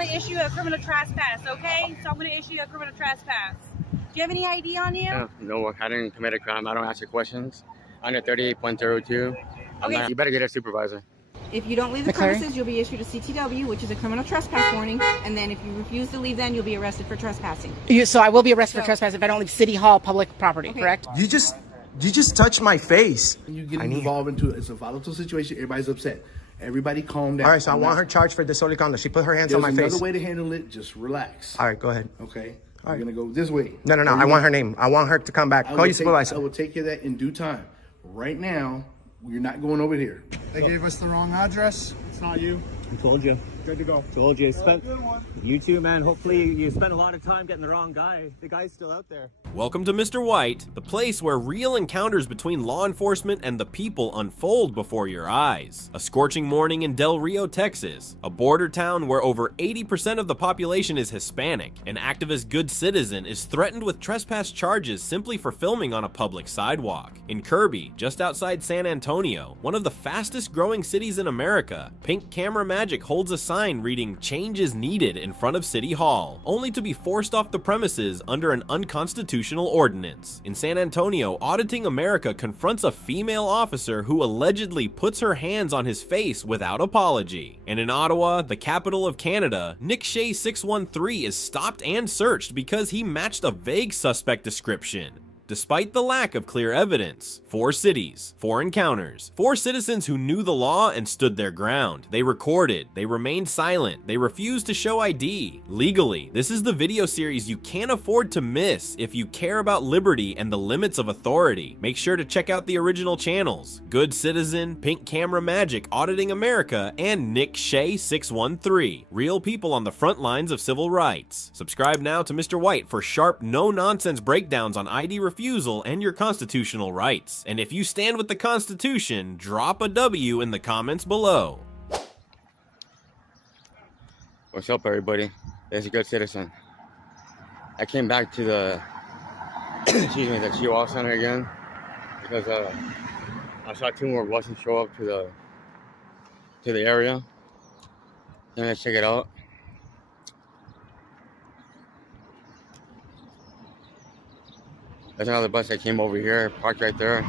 want to issue a criminal trespass, okay? So I'm going to issue you a criminal trespass. Do you have any ID on you? No, I didn't commit a crime. I don't ask you questions. Under 38.02. Okay. You better get a supervisor. If you don't leave the premises, you'll be issued a CTW, which is a criminal trespass warning. And then if you refuse to leave, then you'll be arrested for trespassing. So I will be arrested for trespass if I don't leave City Hall public property, correct? You just touched my face. You get involved into it's a volatile situation. Everybody's upset. Everybody calm down. All right, so I want her charged for disorderly conduct. She put her hands on my face. There's another way to handle it. Just relax. All right, go ahead. Okay. All right. We're going to go this way. No. I want her name. I want her to come back. Call you supervisor. I will take care of that in due time. Right now, you're not going over here. They gave us the wrong address. It's not you. I told you. Good to go. Told you. You too, man. Hopefully you spent a lot of time getting the wrong guy. The guy's still out there. Welcome to Mr. White, the place where real encounters between law enforcement and the people unfold before your eyes. A scorching morning in Del Rio, Texas, a border town where over 80% of the population is Hispanic. An activist good citizen is threatened with trespass charges simply for filming on a public sidewalk. In Kirby, just outside San Antonio, one of the fastest growing cities in America, Pink Camera Magic holds a sign reading "Change is needed" in front of City Hall, only to be forced off the premises under an unconstitutional ordinance. In San Antonio, Auditing America confronts a female officer who allegedly puts her hands on his face without apology. And in Ottawa, the capital of Canada, Nick Shea 613 is stopped and searched because he matched a vague suspect description. Despite the lack of clear evidence, 4 cities, 4 encounters, 4 citizens who knew the law and stood their ground. They recorded, they remained silent, they refused to show ID. Legally, this is the video series you can't afford to miss if you care about liberty and the limits of authority. Make sure to check out the original channels, Good Citizen, Pink Camera Magic, Auditing America, and Nick Shea 613, real people on the front lines of civil rights. Subscribe now to Mr. White for sharp, no-nonsense breakdowns on ID refusal and your constitutional rights. And if you stand with the Constitution, drop a W in the comments below. What's up, everybody? There's a good citizen. I came back to the the Chihuahua Center again because I saw 2 more buses show up to the area. Then let's check it out. There's another bus that came over here, parked right there.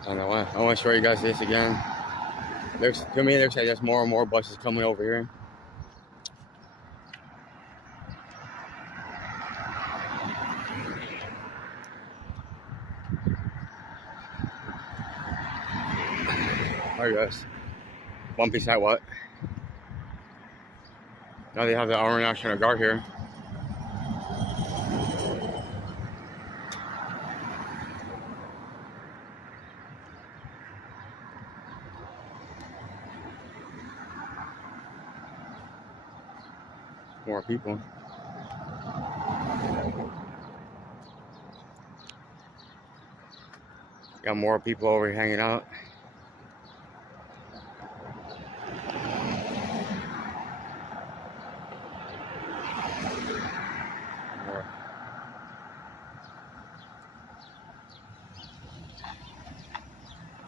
I don't know what. I want to show you guys this again. To me, it looks like there's more and more buses coming over here. Alright, guys. Bumpy sidewalk. Now they have the Army National Guard here. More people. Got more people over here hanging out.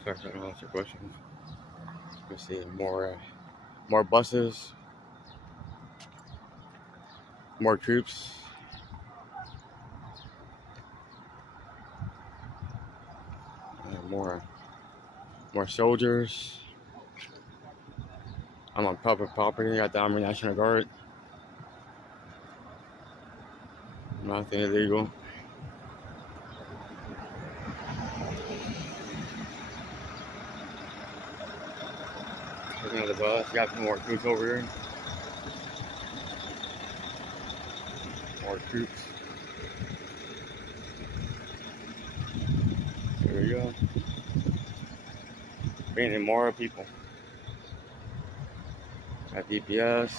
Sorry, I don't answer questions. Let's see, more buses, more troops, more soldiers. I'm on public property at the Army National Guard. Nothing illegal. There's another bus. Got some more troops over here. More troops. There we go. Bringing in more people. Got DPS.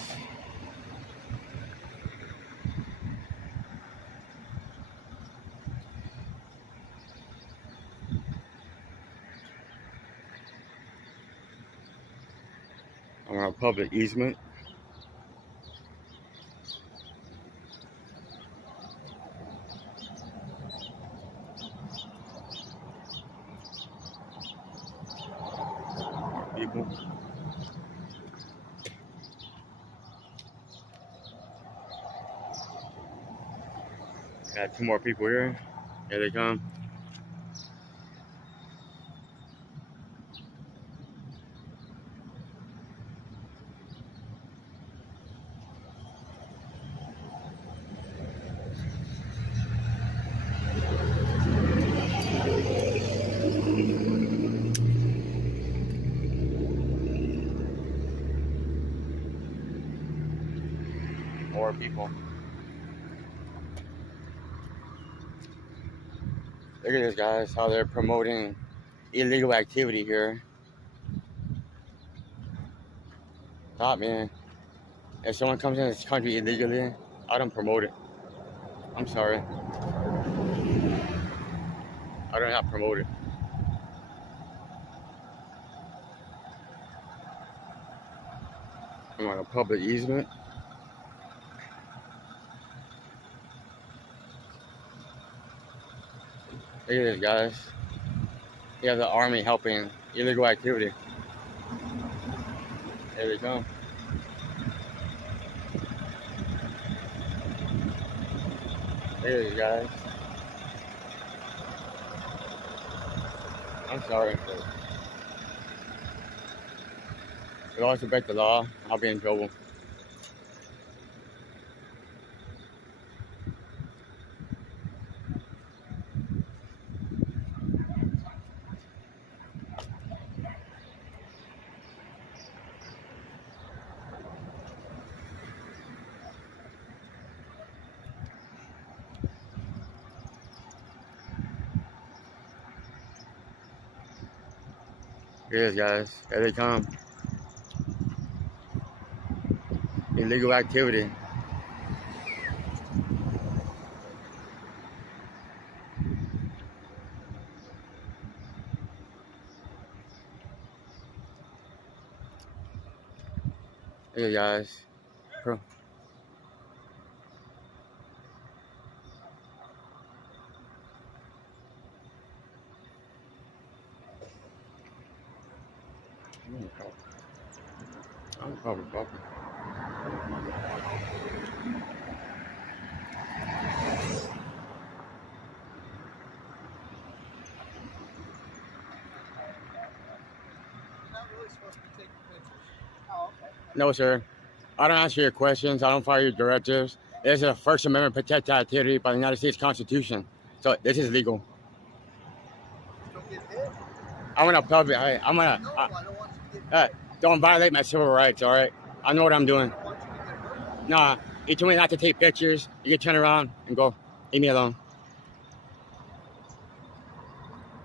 On our public easement. people. Got 2 more people here. Here they come. More people. Look at this, guys, how they're promoting illegal activity here. Stop, man. If someone comes in this country illegally, I don't promote it. I'm sorry. I don't have to promote it. I'm on a public easement. Look at this, guys. You have the army helping illegal activity. There they come. Look at these guys. I'm sorry. If I also break the law, I'll be in trouble. Here it is, guys. Here they come. Illegal activity. Here, guys. Bro. I'm probably talking. No, sir. I don't answer your questions. I don't follow your directives. This is a First Amendment protected activity by the United States Constitution. So this is legal. I'm gonna public. I'm gonna. No, I don't want you to get Don't violate my civil rights. All right. I know what I'm doing. I want you to get hurt. Nah. You told me not to take pictures. You can turn around and go. Leave me alone.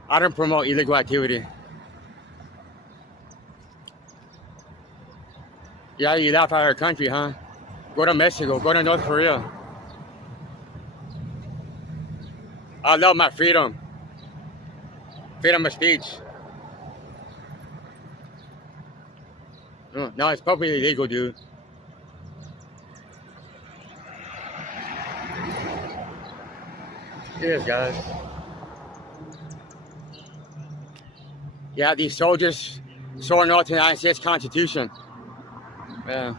I don't promote illegal activity. Yeah, you laugh at our country, huh? Go to Mexico. Go to North Korea. I love my freedom. Freedom of speech. No, it's probably illegal, dude. It is, guys. Yeah, these soldiers swore an oath to the United States Constitution. Yeah.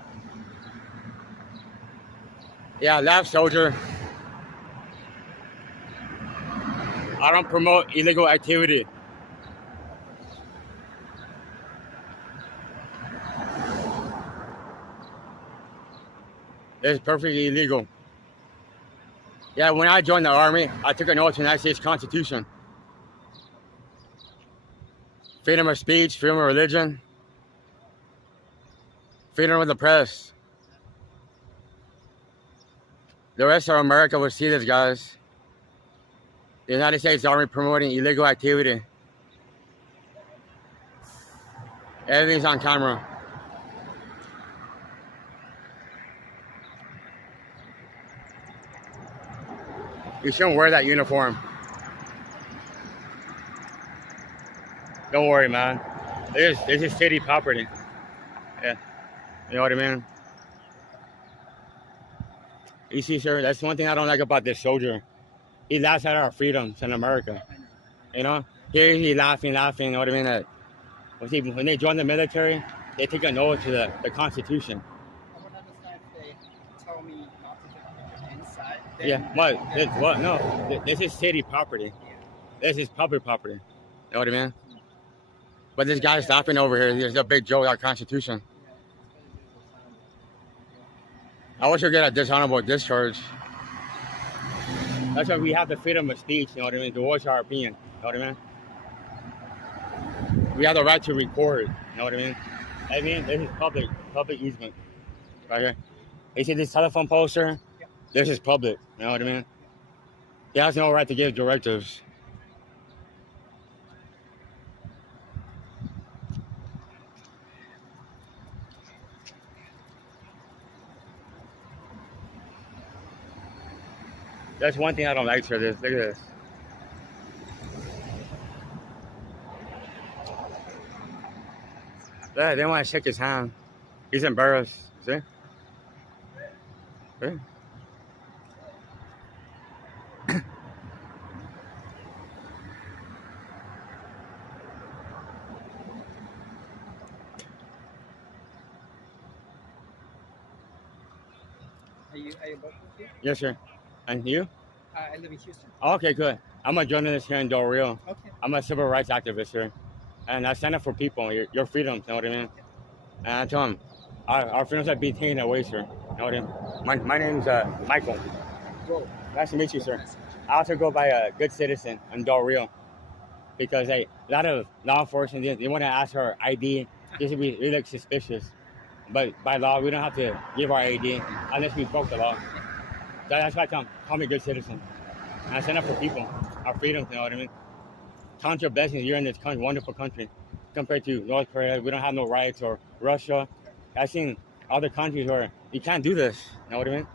Yeah, laugh, soldier. I don't promote illegal activity. It's perfectly illegal. Yeah, when I joined the Army, I took an oath to the United States Constitution. Freedom of speech, freedom of religion, freedom of the press. The rest of America will see this, guys. The United States Army promoting illegal activity. Everything's on camera. You shouldn't wear that uniform. Don't worry, man. This is city property. Yeah. You know what I mean? You see, sir, that's one thing I don't like about this soldier. He laughs at our freedoms in America. You know? Here he's laughing, you know what I mean? Well, see, when they join the military, they take an oath to the Constitution. I would understand if they tell me not to take pictures inside. Yeah, no, this is city property. This is public property. You know what I mean? But this guy's stopping over here. He's a big joke, our Constitution. I wish you'd get a dishonorable discharge. That's why we have the freedom of speech, you know what I mean? To voice our opinion, you know what I mean? We have the right to record, you know what I mean? I mean, this is public easement, right here. You see this telephone poster? This is public, you know what I mean? He has no right to give directives. That's one thing I don't like for this. Look at this. Yeah, they didn't want to shake his hand. He's embarrassed. See? See? Are you both here? Yes, sir. And you? I live in Houston. Okay, good. I'm a journalist here in Del Rio. Okay. I'm a civil rights activist here. And I stand up for people, your freedoms, you know what I mean? And I tell them, our freedoms are being taken away, sir. You know what I mean? My name's Michael. Whoa. Nice to meet you, sir. I also go by a good citizen in Del Rio. Because a lot of law enforcement, they want to ask our ID. Just we look suspicious. But by law, we don't have to give our ID unless we broke the law. So that's why I tell them, call me a good citizen. And I stand up for people, our freedoms, you know what I mean? Count your blessings, you're in this country, wonderful country. Compared to North Korea, we don't have no rights, or Russia. I've seen other countries where you can't do this, you know what I mean?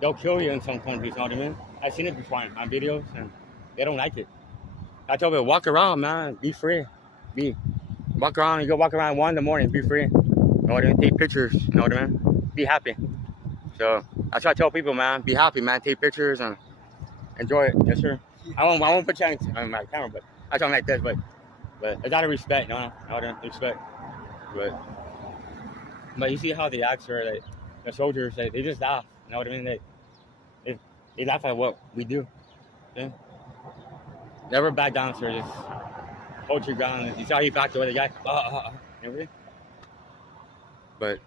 They'll kill you in some countries, you know what I mean? I've seen it before on videos, and they don't like it. I tell them, walk around, man, be free. Walk around, you go walk around 1 in the morning, be free. You know what I mean? Take pictures, you know what I mean? Be happy. So that's why I tell people, man, be happy, man. Take pictures and enjoy it. Yes, sir. I won't put you on my camera, but I tell them like this, but it's out of respect, you know what I mean? Respect. But you see how they act, sir, like, the soldiers, they just laugh, you know what I mean? They laugh at what we do. Yeah? Never back down, sir. Just hold your ground. You see how he backed away the guy? Everything. But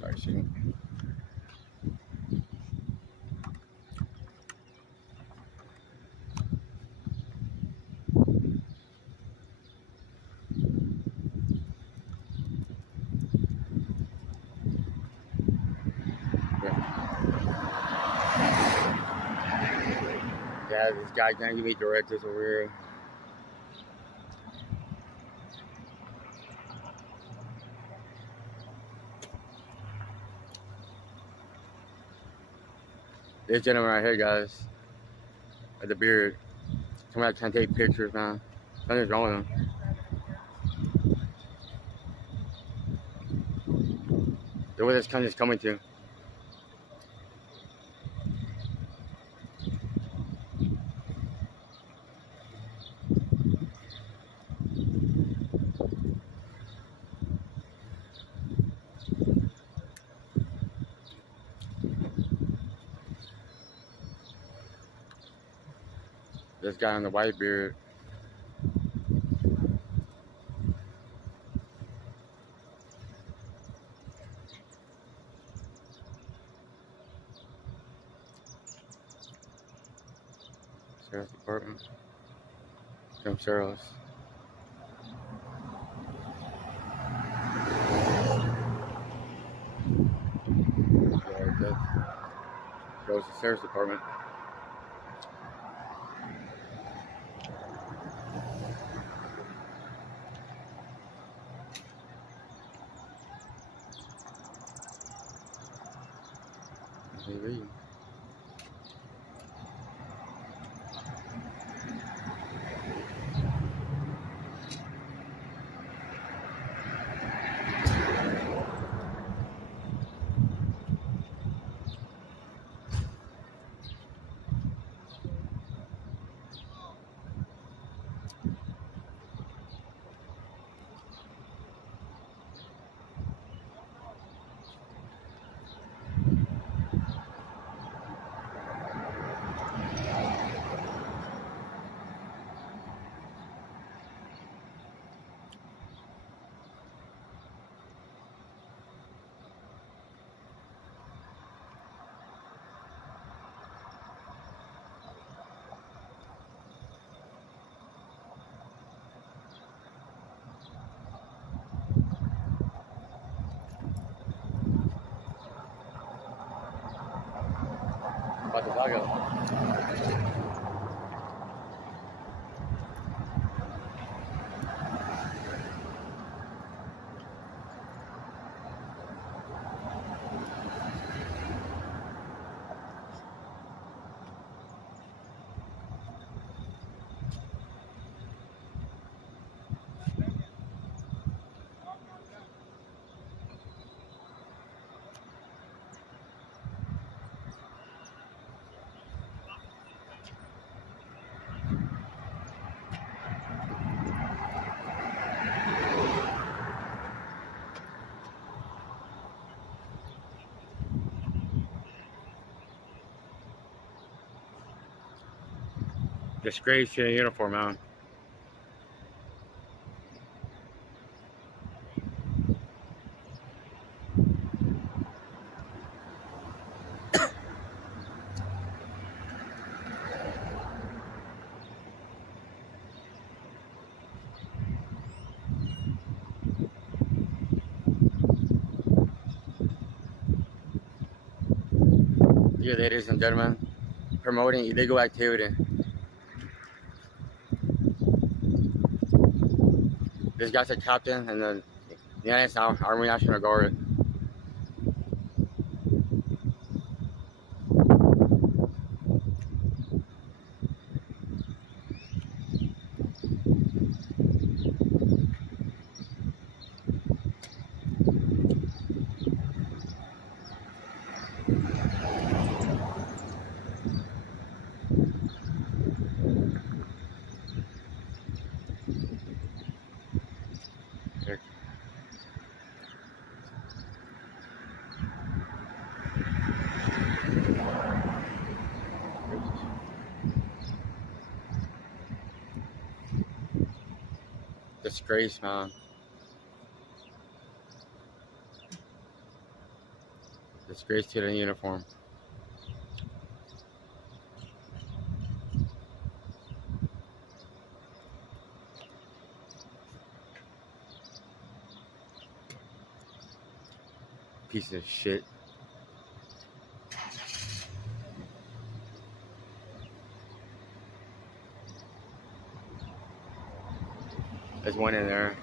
sorry, shooting. Yeah, this guy's gonna give me directives over here. This gentleman right here, guys, with the beard, somebody can't take pictures, man. Something's wrong with him. Look where this country's coming to. This guy in the white beard. Sheriff's Department. Camceros. Goes to the sheriff's department. Maybe. About the dog out. Disgrace to the uniform, man. Yeah, ladies and gentlemen, promoting illegal activity. This guy's a captain in the United States Army National Guard. Disgrace, man. Disgrace to the uniform. Piece of shit. There's one in there.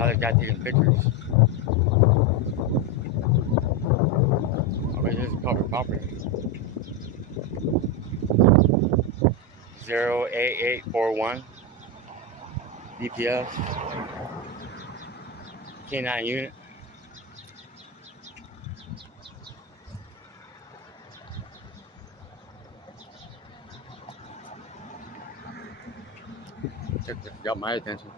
Other guy taking pictures. I mean, this is public property. 08841 DPS K9 unit. Got my attention.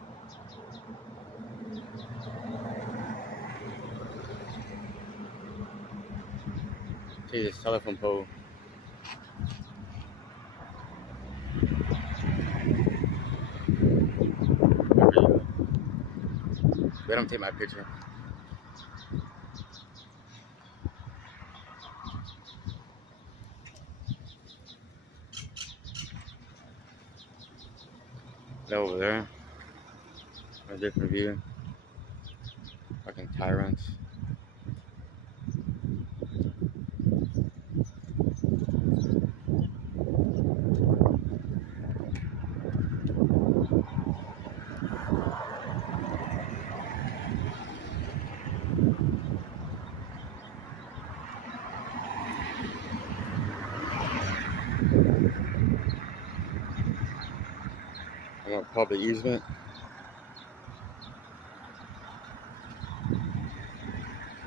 See this telephone pole. Let them take my picture. That over there. A different view. Fucking tyrants. I'm on public easement.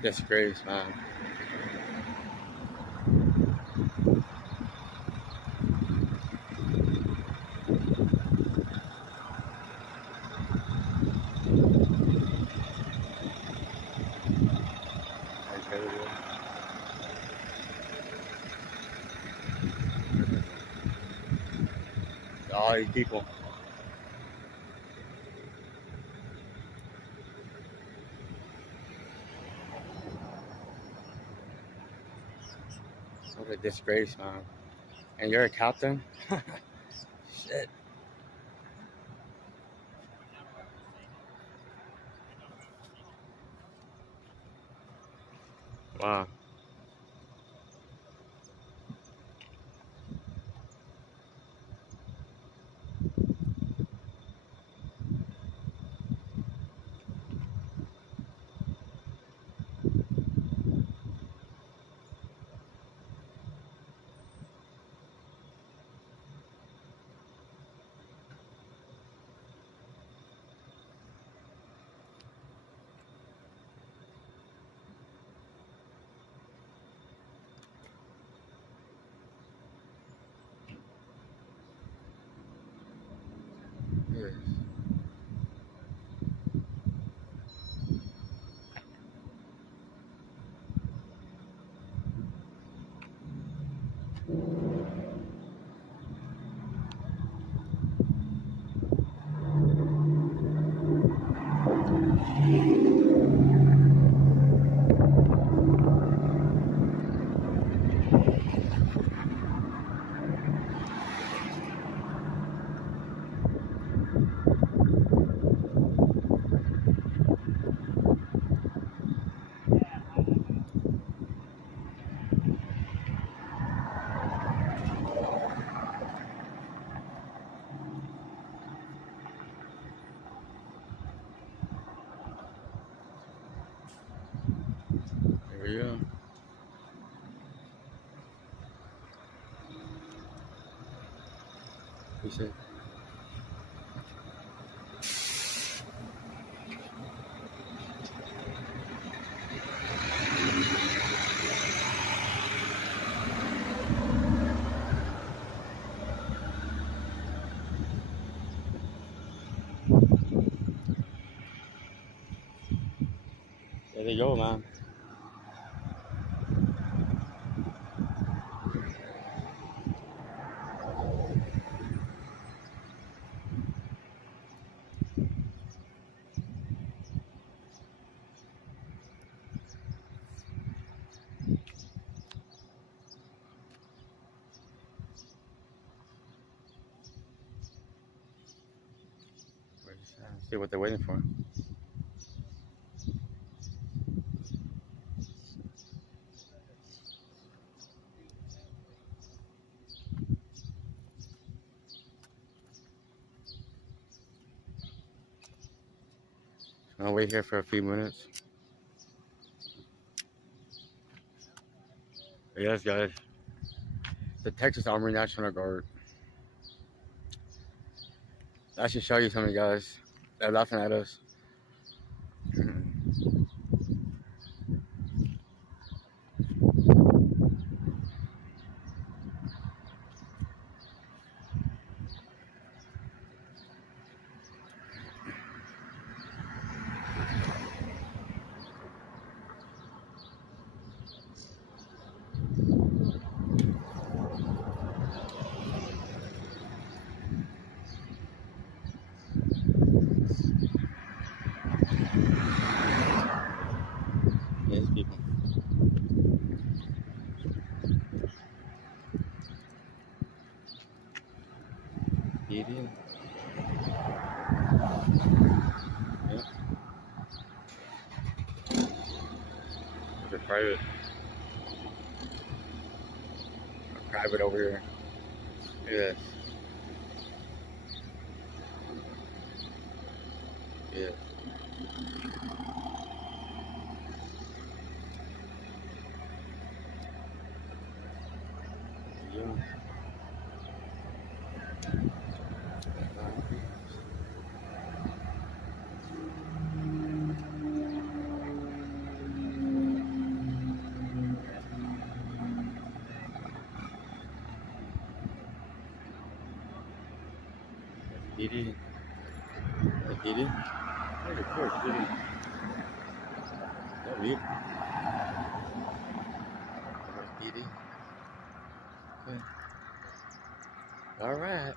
Disgrace, man. All these people. What a disgrace, man. And you're a captain? Shit. Wow. Yes. Here we go. He said. There they go, man. See what they're waiting for. I'll wait here for a few minutes. Yes, guys. The Texas Army National Guard. I should show you some of you guys. They're laughing at us. Yes, people. It is. Yep. They're private. Private over here. Look at this. Yes. Yeah. Kitty. The kitty. Look at poor kitty. That weird. Kitty. Okay. All right.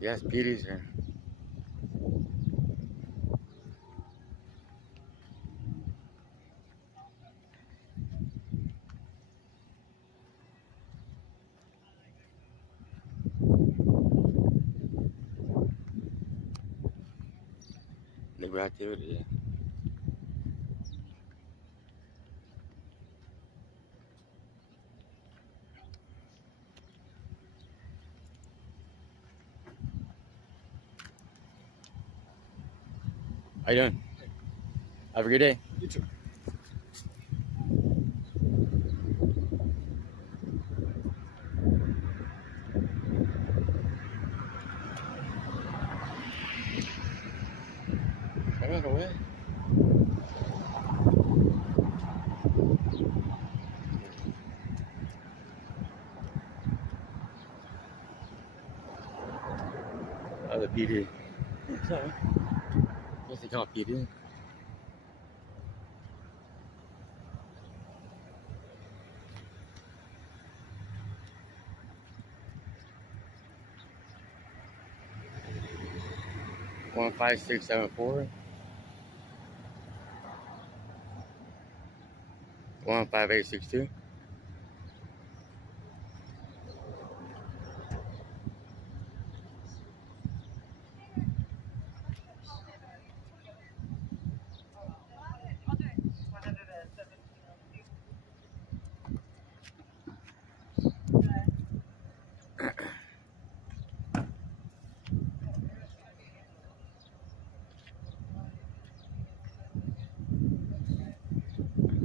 Yes, beauties are. Neighbor activity, yeah. How you doing? Have a good day. You too. Come on away. Oh, the PD. Sorry. What's they call PD? One 5674. 15862.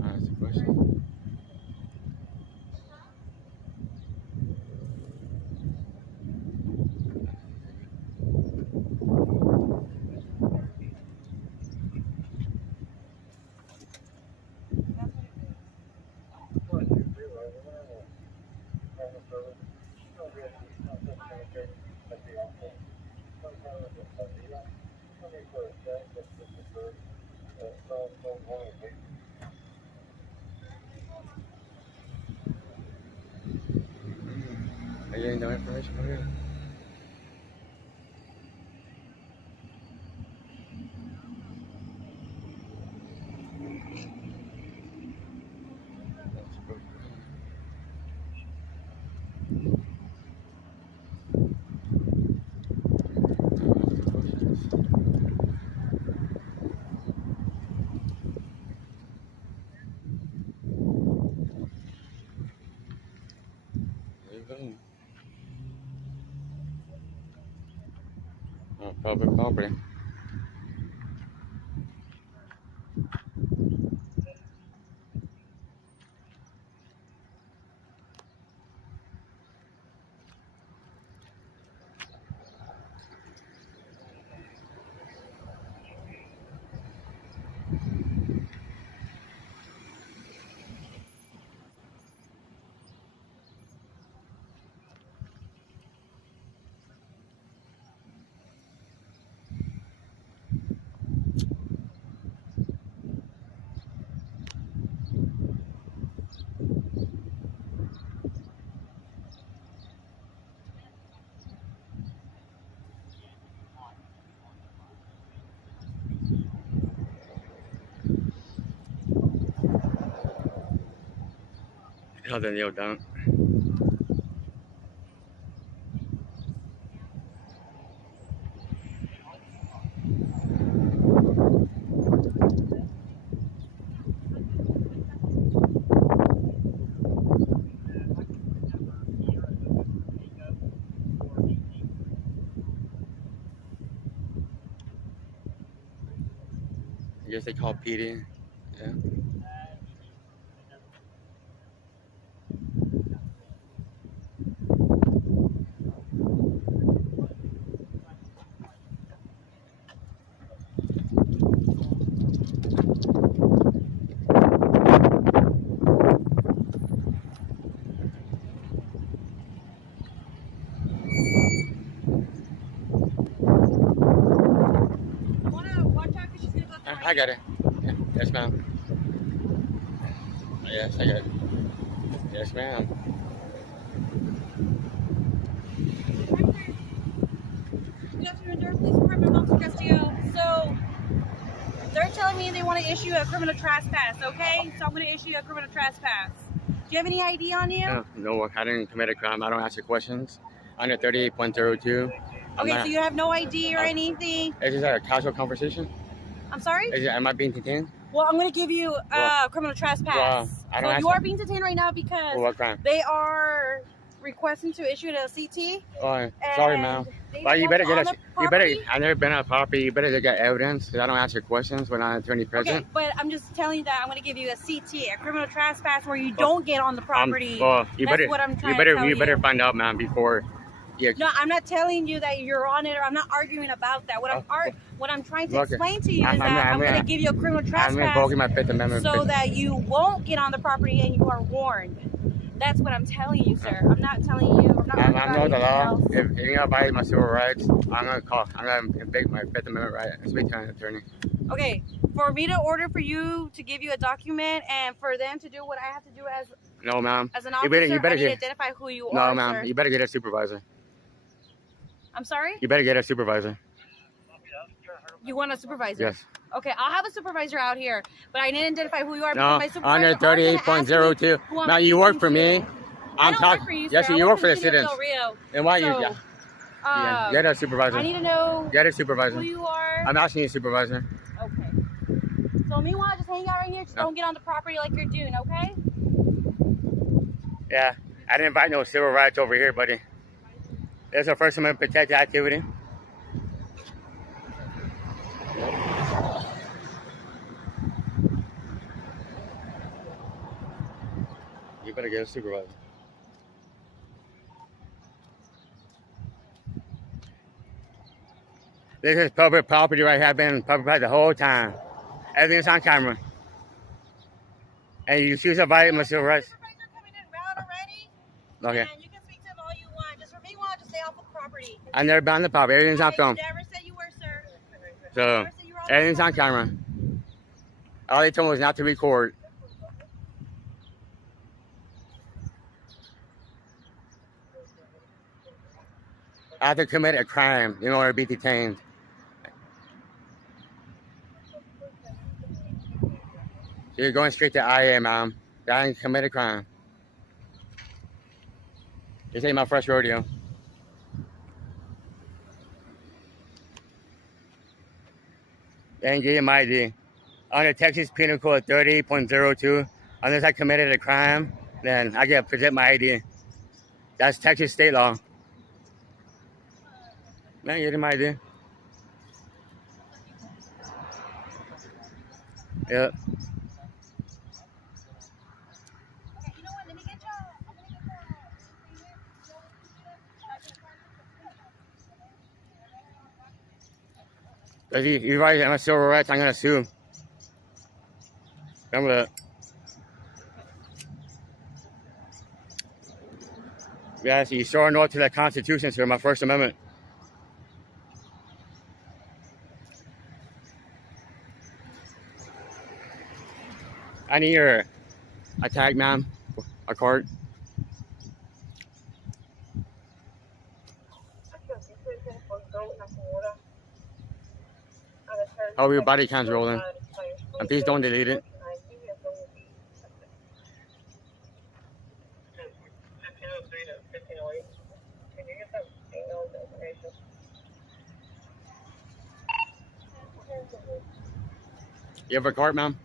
That's a question. Are you getting no information from here? Oh, public property. How's the nail down? I guess they call PD. Yeah. I got it. Yeah. Yes, ma'am. Yes, I got it. Yes, ma'am. Good afternoon, Durham Police Department, Officer Castillo. So, they're telling me they want to issue a criminal trespass, okay? So I'm going to issue a criminal trespass. Do you have any ID on you? No, I didn't commit a crime. I don't answer questions. Under 38.02. Okay, so you have no ID or anything? Is this a casual conversation? I'm sorry? Am I being detained? Well, I'm going to give you criminal trespass. Well, I don't so you are being detained right now because what crime? they are requesting to issue a CT. Oh, sorry, ma'am. Well, you better get I've never been on a property. You better get evidence because I don't answer questions when I'm an attorney present. Okay, but I'm just telling you that I'm going to give you a CT, a criminal trespass, where you don't get on the property. Well, you That's better, what I'm trying to tell you better find out, ma'am, before. Yeah. No, I'm not telling you that you're on it, or I'm not arguing about that. What I'm trying to explain to you is that I'm going to give you a criminal trespass I'm invoking my Fifth Amendment so that you won't get on the property and you are warned. That's what I'm telling you, sir. I'm not telling you. I'm not. I know the law. If you're gonna violate my civil rights, I'm gonna invoke my Fifth Amendment right and speak to an attorney. Okay, for me to order for you to give you a document and for them to do what I have to do as no, ma'am. As an officer, I need to identify who you are. No, ma'am. Sir. You better get a supervisor. I'm sorry? You better get a supervisor. You want a supervisor? Yes. Okay, I'll have a supervisor out here, but I need to identify who you are. No, my supervisor under 38.02. Now you work for me. I don't work for you, sir. Yes, you work for the citizens. And why you? Get a supervisor. I need to know. Get a supervisor. Who you are? I'm asking you a supervisor. Okay. So meanwhile, just hang out right here. Just don't get on the property like you're doing, okay? Yeah, I didn't invite no civil rights over here, buddy. It's a First Amendment protected activity. You better get a supervisor. This is public property right here. I've been public property the whole time. Everything's on camera. And you choose to violate my civil rights. Okay. And you can speak to them all you want. Just for me, just stay off of the property. I've never been on the property. Everything's on film. Never said you were, sir. So, everything's on camera. All they told me was not to record. I have to commit a crime in order to be detained. You're going straight to IA, ma'am. I didn't commit a crime. This ain't my first rodeo. And give you my ID. Under Texas Penal Code 30.02, unless I committed a crime, then I get to present my ID. That's Texas state law. Man, you didn't mind it. Yeah. If you write my civil rights, I'm gonna sue. Remember that. Yes, you swore no to the Constitution, sir. My First Amendment. I need your tag, ma'am. A card. Oh, your body cam's rolling. And please don't delete it. You have a card, ma'am?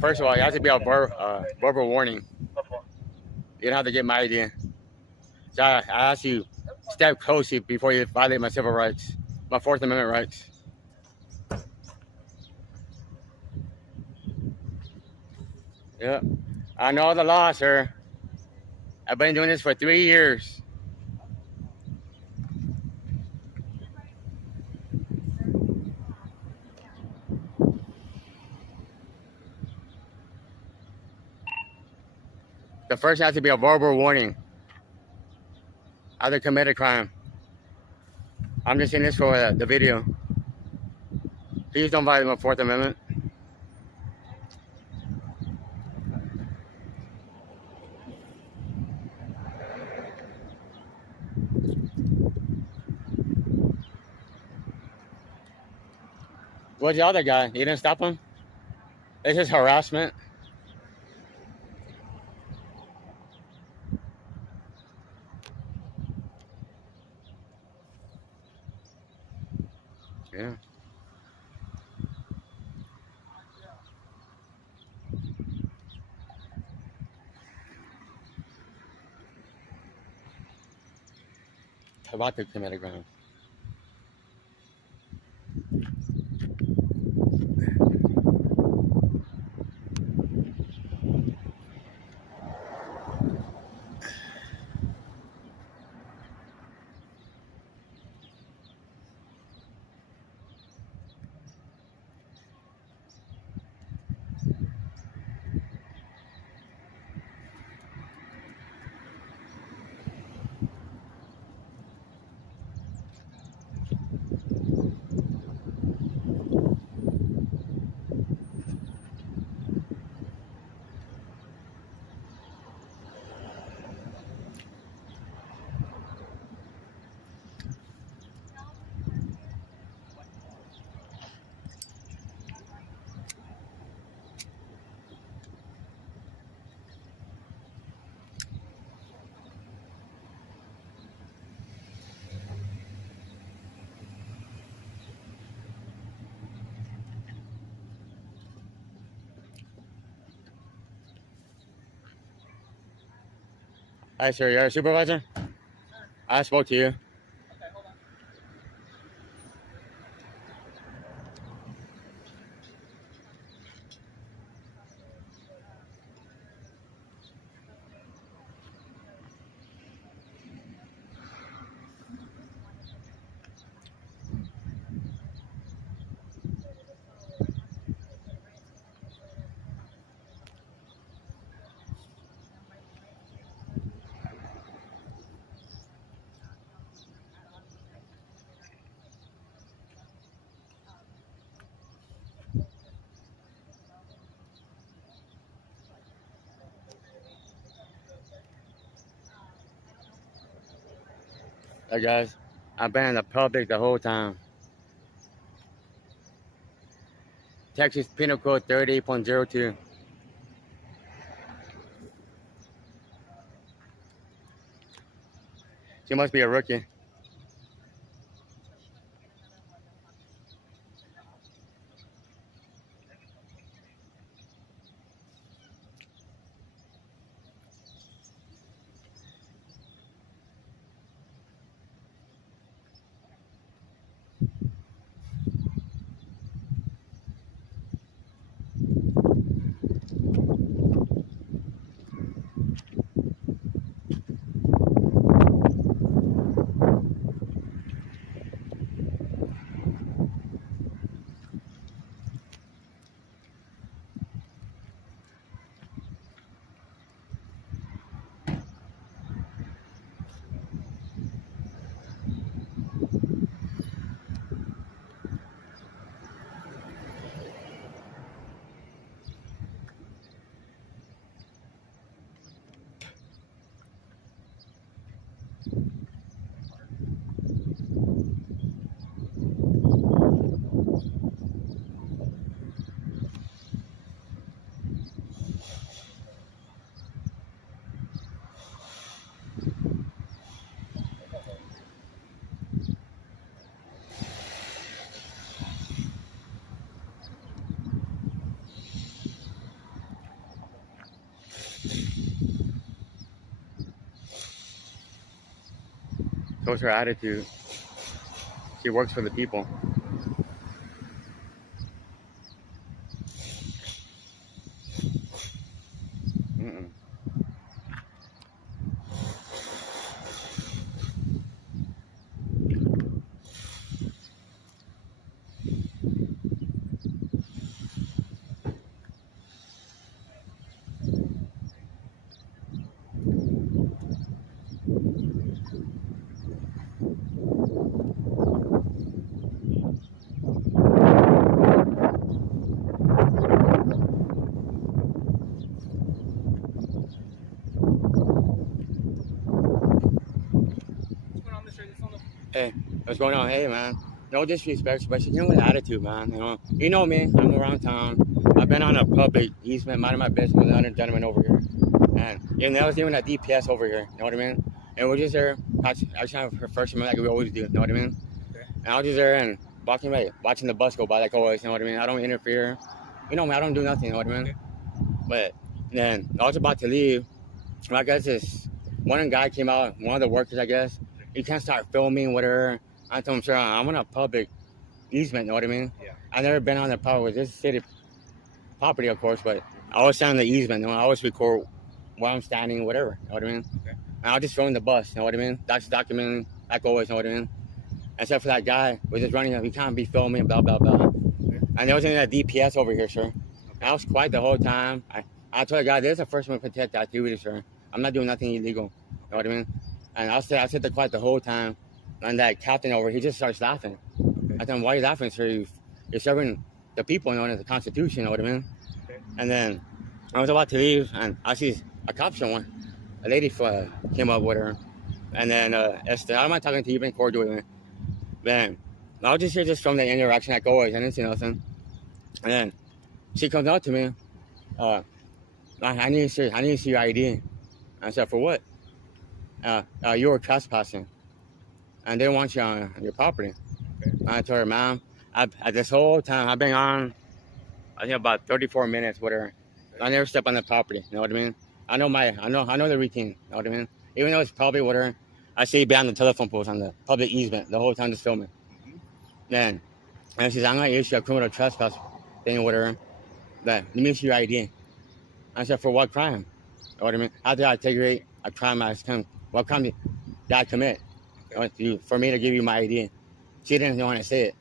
First of all, you have to be a verbal warning. You don't have to get my idea. So I ask you, step close before you violate my civil rights, my Fourth Amendment rights. Yeah, I know the law, sir. I've been doing this for 3 years. The first has to be a verbal warning. Either commit a crime. I'm just saying this for the video. Please don't violate my Fourth Amendment. What's the other guy? You didn't stop him? This is harassment. Yeah. About to commit a crime. Hi, sir. You're a supervisor? I spoke to you. Hey guys, I've been in the public the whole time. Texas Penal Code 38.02. She must be a rookie. shows her attitude. She works for the people. Mm-mm. Hey, what's going on? Hey, man. No disrespect, but she came with attitude, man. You know me. I'm around town. I've been on a public easement, minding my business with another gentleman over here, and there was even a DPS over here. You know what I mean? And we're just there. I was trying to refresh him like we always do. You know what I mean? Okay. And I was just there and watching the bus go by like always. You know what I mean? I don't interfere. You know me. I don't do nothing. You know what I mean? Okay. But then I was about to leave. I guess this one guy came out. One of the workers, I guess. You can't start filming, whatever. I told him, sir, I'm on a public easement, you know what I mean? Yeah. I've never been on the public, this is city property, of course, but I always stand on the easement, you know, I always record where I'm standing, whatever, you know what I mean? Okay. And I'll just film the bus, you know what I mean? That's documenting, like always, you know what I mean? Except for that guy was just running, he can't be filming, blah, blah, blah. Okay. And there was any DPS over here, sir. Okay. And I was quiet the whole time. I told the guy, this is the First Amendment protected activity, sir. I'm not doing nothing illegal, you know what I mean? And I sit there quiet the whole time. And that captain over, he just starts laughing. Okay. I told him, why are you laughing, sir? You're serving the people, you know, the Constitution, you know what I mean? Okay. And then I was about to leave, and I see a cop someone. A lady came up with her. And then Esther, I'm not talking to you, been cordial with me. Then I was just here just from the interaction like always. I didn't see nothing. And then she comes out to me. I need to see your ID. I said, for what? You were trespassing, and they want you on your property. Okay. I told her, ma'am, this whole time I've been on, I think about 34 minutes with her. Okay. I never step on the property. You know what I mean? I know the routine. You know what I mean? Even though it's probably with her, I see behind the telephone post on the public easement the whole time just filming. Mm-hmm. Then, and she said, I'm gonna issue a criminal trespass thing with her. That let me see your ID. I said, for what crime? You know what I mean? How did I integrate a crime as what crime did I commit? Okay. For me to give you my ID. She didn't want to say it.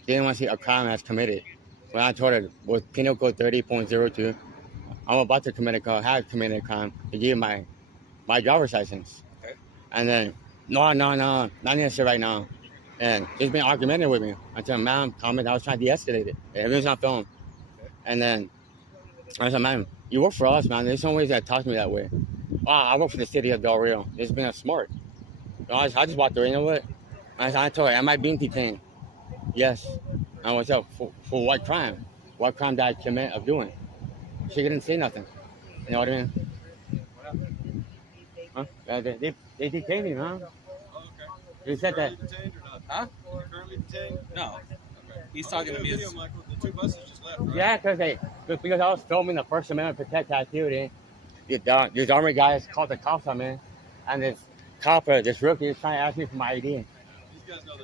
She didn't want to see a crime as committed. When I told her with Penal Code 30.02, I'm about to commit a crime, have committed a crime to give you my driver's license. Okay. And then, no, not necessary right now. And she's been argumentative with me. I told her, ma'am, comment, I was trying to de-escalate it. Everything's on film. Okay. And then I said, ma'am, you work for us, man. There's some ways that talk to me that way. Oh, I work for the city of Del Rio. It's been a smart. I just walked her, you know what? I told her, am I being detained? Yes. I was up for what crime? What crime did I commit of doing? She didn't say nothing. You know what I mean? Huh? They detained me, man. Oh, okay. They said that. Detained or not? Huh? Currently detained? No. Okay. He's talking to me. The two buses just left, right? Yeah, because I was filming the First Amendment protected activity. These army guys called the cops on me, and this cop, this rookie, is trying to ask me for my ID. These guys know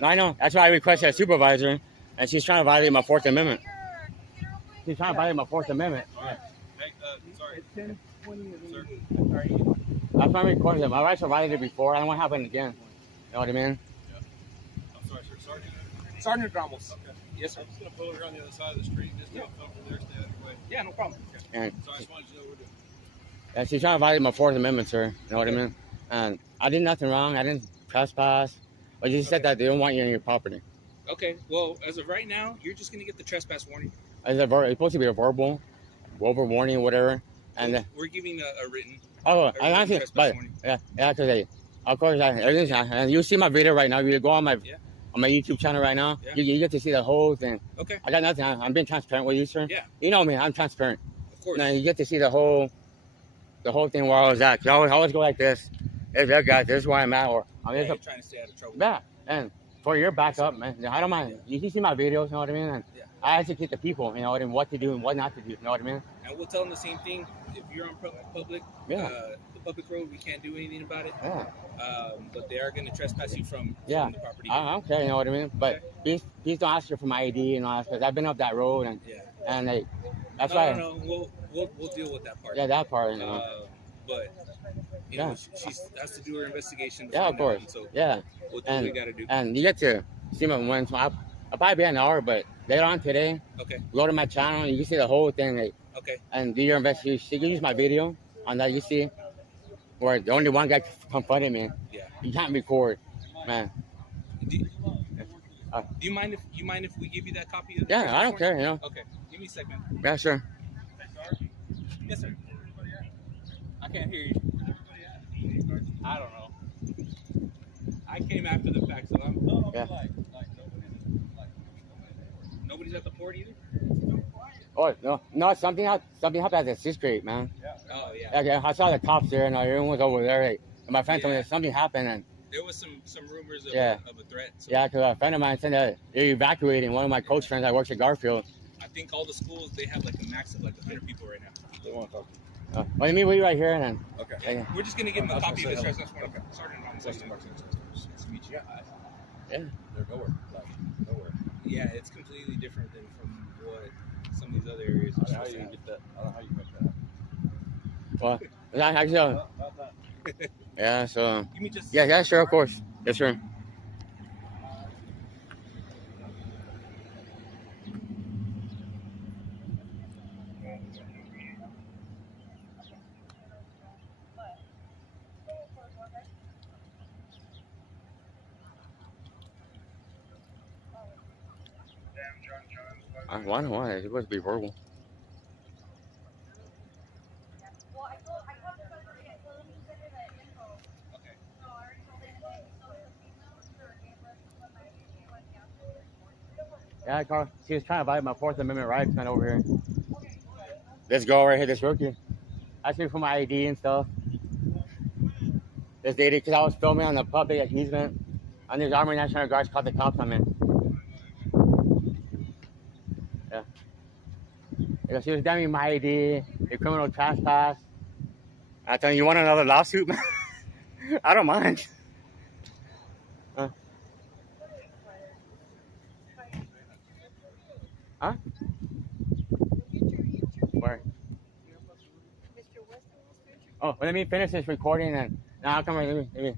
No, I know. That's why I requested a supervisor, and she's trying to violate my Fourth Amendment. She's trying to violate my Fourth Amendment. Yeah. Hey, sorry. It's 10:20. Sir. That's why I'm recording them. My rights were violated before. I don't want to happen again. You know what I mean? Yeah. I'm sorry, sir. Sergeant Ramos. Okay. Yes, sir. I'm just going to pull her on the other side of the street. Just don't come from there, stay out of your way. Yeah, no problem. Okay. And so I just wanted you to know what we're doing. Yeah, she's trying to violate my Fourth Amendment, sir. You know what I mean? And I did nothing wrong. I didn't trespass. But you said that they don't want you on your property. Okay. Well, as of right now, you're just going to get the trespass warning. It's supposed to be a verbal warning, whatever. And we're giving a written. Oh, I actually, but yeah, because of course, and you see my video right now. You go on my YouTube channel right now. Yeah. You get to see the whole thing. Okay. I got nothing. I'm being transparent with you, sir. Yeah. You know me. I'm transparent. Of course. Now you get to see the whole thing where I was at. Cause I always go like this. Hey, guys, this is where I'm at. Or I'm trying to stay out of trouble. Yeah. And for your backup, man, I don't mind. You can see my videos. You know what I mean? And I educate the people, you know, and what to do and what not to do. You know what I mean? And we'll tell them the same thing. If you're on public, the public road, we can't do anything about it. Yeah. But they are going to trespass you from the property. I don't care, you know what I mean? But please don't ask her for my ID and all that, because I've been up that road and that's why. No, we'll deal with that part. Yeah, that part, you know. But you know, she has to do her investigation. Yeah, of course. So yeah. We'll do what we got to do. And you get to see my one. So I'll probably be an hour, but later on today, go to my channel and you can see the whole thing. Like, and do your investigation. You can use my video on that. You see where the only one guy confronted me. Yeah. You can't record, man. Do you mind if we give you that copy? Of I don't care. You know. Okay. Give me a second. Yeah, sure. Yes, sir. I can't hear you. I don't know. I came after the fact, so I'm. Nobody's at the port either. Oh no! Something happened at the 6th grade, man. Oh yeah. Okay, I saw the cops there, and everyone was over there. Like, and my friend told me that something happened, and there was some rumors of, of a threat. So. Yeah, because a friend of mine said that they're evacuating. One of my coach friends that works at Garfield. I think all the schools, they have like a max of like 100 people right now. They want to talk to you. What do you mean? We're right here, and then. Okay. We're just gonna give them a copy of this trespass warning. Sergeant, nice to meet you. Yeah. They're nowhere. Yeah, it's completely different than from what some of these other areas. I don't know how you get that. I don't know how you make that. Well, yeah. So. Give me just. Yeah, sure, of course. Yes, sir. Why? It's supposed to be verbal. Yeah, Carl. She was trying to violate my 4th Amendment rights, man, over here. This girl right here, this rookie, asked me for my ID and stuff. This lady, because I was filming on the public easement, and these Army National Guards called the cops on me. Yeah. She was damning my ID, the criminal trespass. I tell you want another lawsuit, man? I don't mind. Huh? Where? Oh, well, let me finish this recording and now I'll come right. Let me.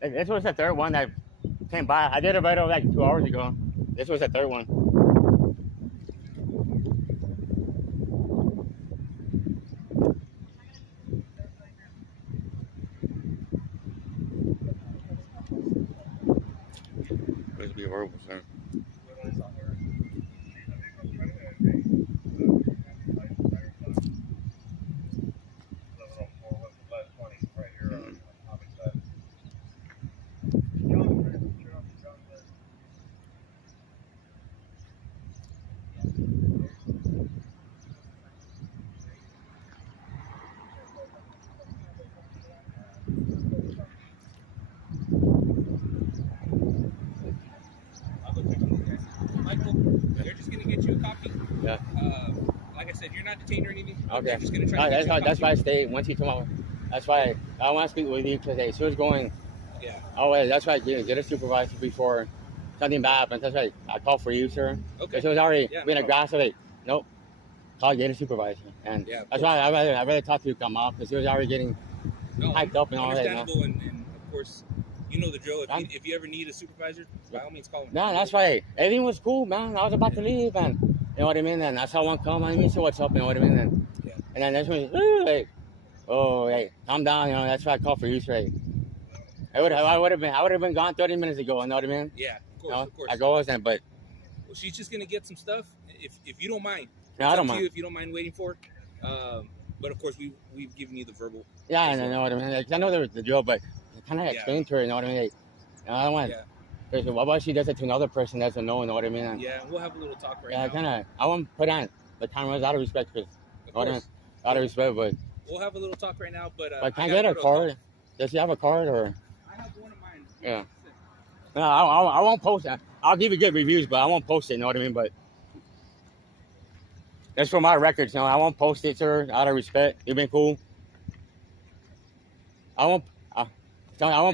This was the 3rd one that came by. I did it right over like 2 hours ago. This was the 3rd one. Supposed to be horrible, sir. Yeah. Like I said, you're not detained or anything. Okay. Just gonna try that's why I stayed. Once you come out, that's why I want to speak with you because she was going. Yeah. Oh, wait, that's why I get a supervisor before something bad happens. That's why I called for you, sir. Okay. She was already being aggressive. Like, nope. Call get a supervisor, and that's why I rather talk to you come off because she was already getting hyped up and all that. Understandable, and of course, you know the drill. If you ever need a supervisor, by all means, call him. No, that's why everything was cool, man. I was about to leave, and you know what I mean. And I saw one come. I mean, see what's up, you know what I mean. And then this one, like, oh, hey, calm down, you know. That's why I called for you, straight. I would have been gone 30 minutes ago. You know what I mean? Yeah, of course, of course. I go with them, but well, she's just gonna get some stuff. If you don't mind, no, I don't mind. If you don't mind waiting for her. But of course, we've given you the verbal. Yeah, I know what I mean. Like, I know there was the drill, but kind of explain to her. You know what I mean? Like, I don't want. Yeah. What about she does it to another person that doesn't know? You know what I mean? And, yeah, we'll have a little talk right now. Yeah, I won't put on the cameras out of respect, because out of respect, but we'll have a little talk right now. But can I get a card? Does she have a card or? I have one of mine. Yeah. No, I won't post it. I'll give you good reviews, but I won't post it. You know what I mean? But that's for my records. You know, I won't post it, sir. Out of respect, you've been cool. I won't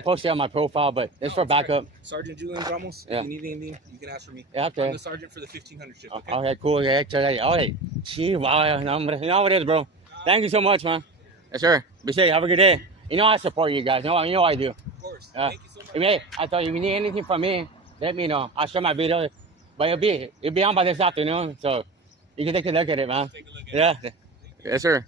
post it on my profile, but it's for backup. Right. Sergeant Julian Ramos. Yeah. If you need anything, you can ask for me. Yeah, okay. I'm the sergeant for the 1500 shift. Okay. Okay, cool. Yeah, okay. Gee, wow. You know what it is, bro. Thank you so much, man. Yes, sir. Be safe. Have a good day. You know I support you guys. You know I do. Of course. Thank you so much. Hey, I thought if you need anything from me, let me know. I'll share my video. But it'll be on by this afternoon, so you can take a look at it, man. Take a look at it. Yes, sir.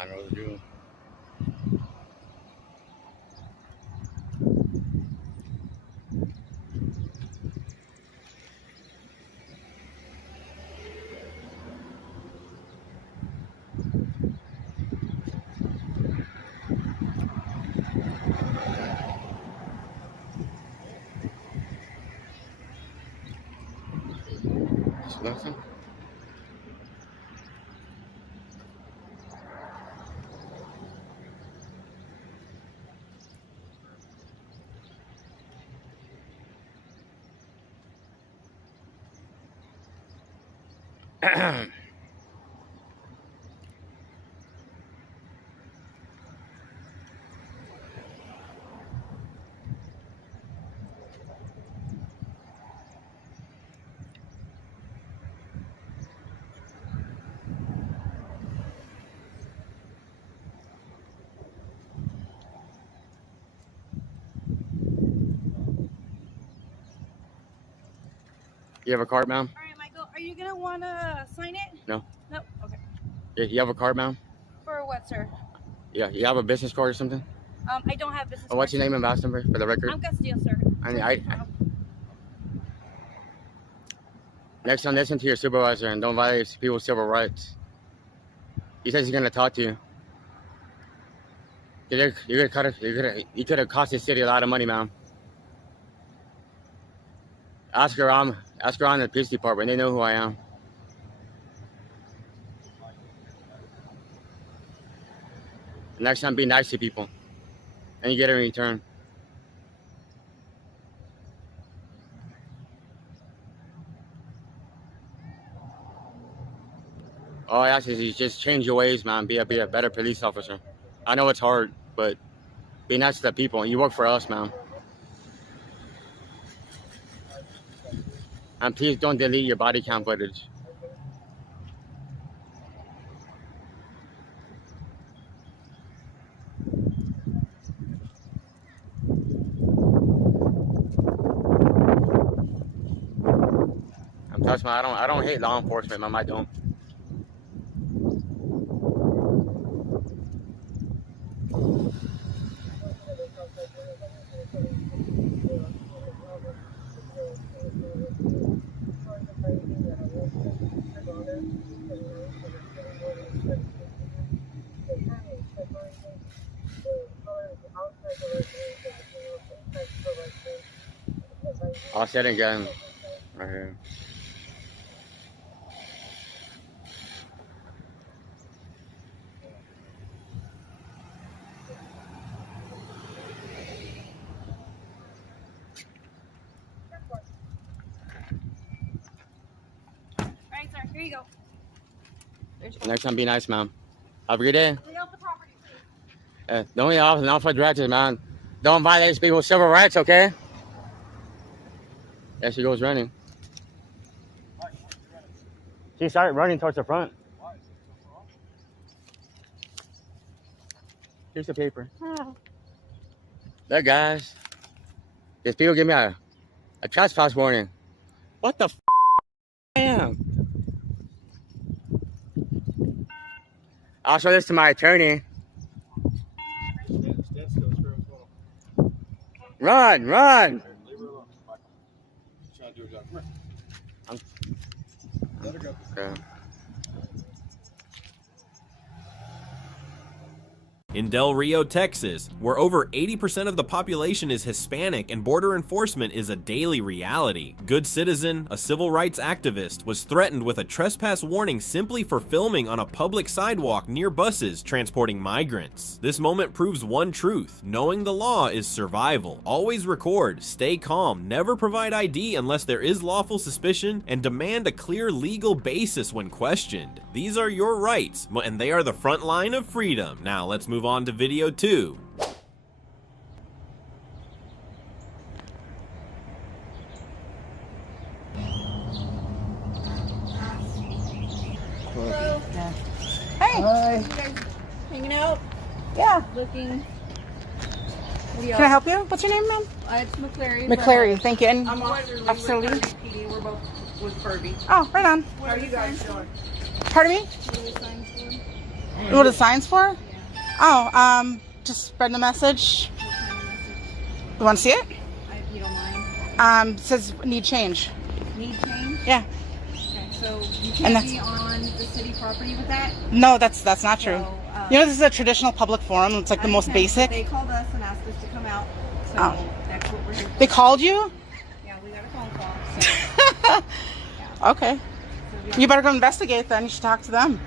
I know the drill. Nothing. You have a card, ma'am? All right, Michael. Are you gonna wanna sign it? No. Nope. Okay. You have a card, ma'am? For what, sir? Yeah. You have a business card or something? I don't have business. What's your name and badge number for the record? I'm Castillo, sir. Next time, listen to your supervisor and don't violate people's civil rights. He says he's gonna talk to you. You could have cost the city a lot of money, ma'am. Ask around the police department. They know who I am. Next time, be nice to people, and you get it in return. All I ask is you just change your ways, man. Be a better police officer. I know it's hard, but be nice to the people. You work for us, man. And please don't delete your body cam footage. I'm touching. I don't hate law enforcement, man. I don't. I'll set it again. Right here. All right, Here you go. Next time, be nice, ma'am. Have a good day. Clean up the property, please. The only office now for directors, man. Don't violate people's civil rights, okay? There she goes running. She started running towards the front. Here's the paper. Look, guys. These people give me a trespass warning. What the f***? Damn. I'll show this to my attorney. Run, run. Okay. In Del Rio, Texas, where over 80% of the population is Hispanic and border enforcement is a daily reality, Good Citizen, a civil rights activist, was threatened with a trespass warning simply for filming on a public sidewalk near buses transporting migrants. This moment proves one truth: knowing the law is survival. Always record, stay calm, never provide ID unless there is lawful suspicion, and demand a clear legal basis when questioned. These are your rights, and they are the front line of freedom. Now let's move on to video 2. Hello. Hey. Hi. You guys hanging out? Yeah. Looking. Can I help you? What's your name, ma'am? It's McClary. McClary, thank you. And I'm Officer Lee? We're both with Kirby. Oh, right on. What are you guys doing? Pardon me? What are the signs for? Oh, just spreading the message. You want to see it? If you don't mind. Says need change. Need change? Yeah. Okay, so you can't be on the city property with that? No, that's not true. So, you know, this is a traditional public forum. It's like the most basic. They called us and asked us to come out. So that's what we're here for. They called you? Yeah, we got a phone call. So, Okay. You better go investigate then. You should talk to them.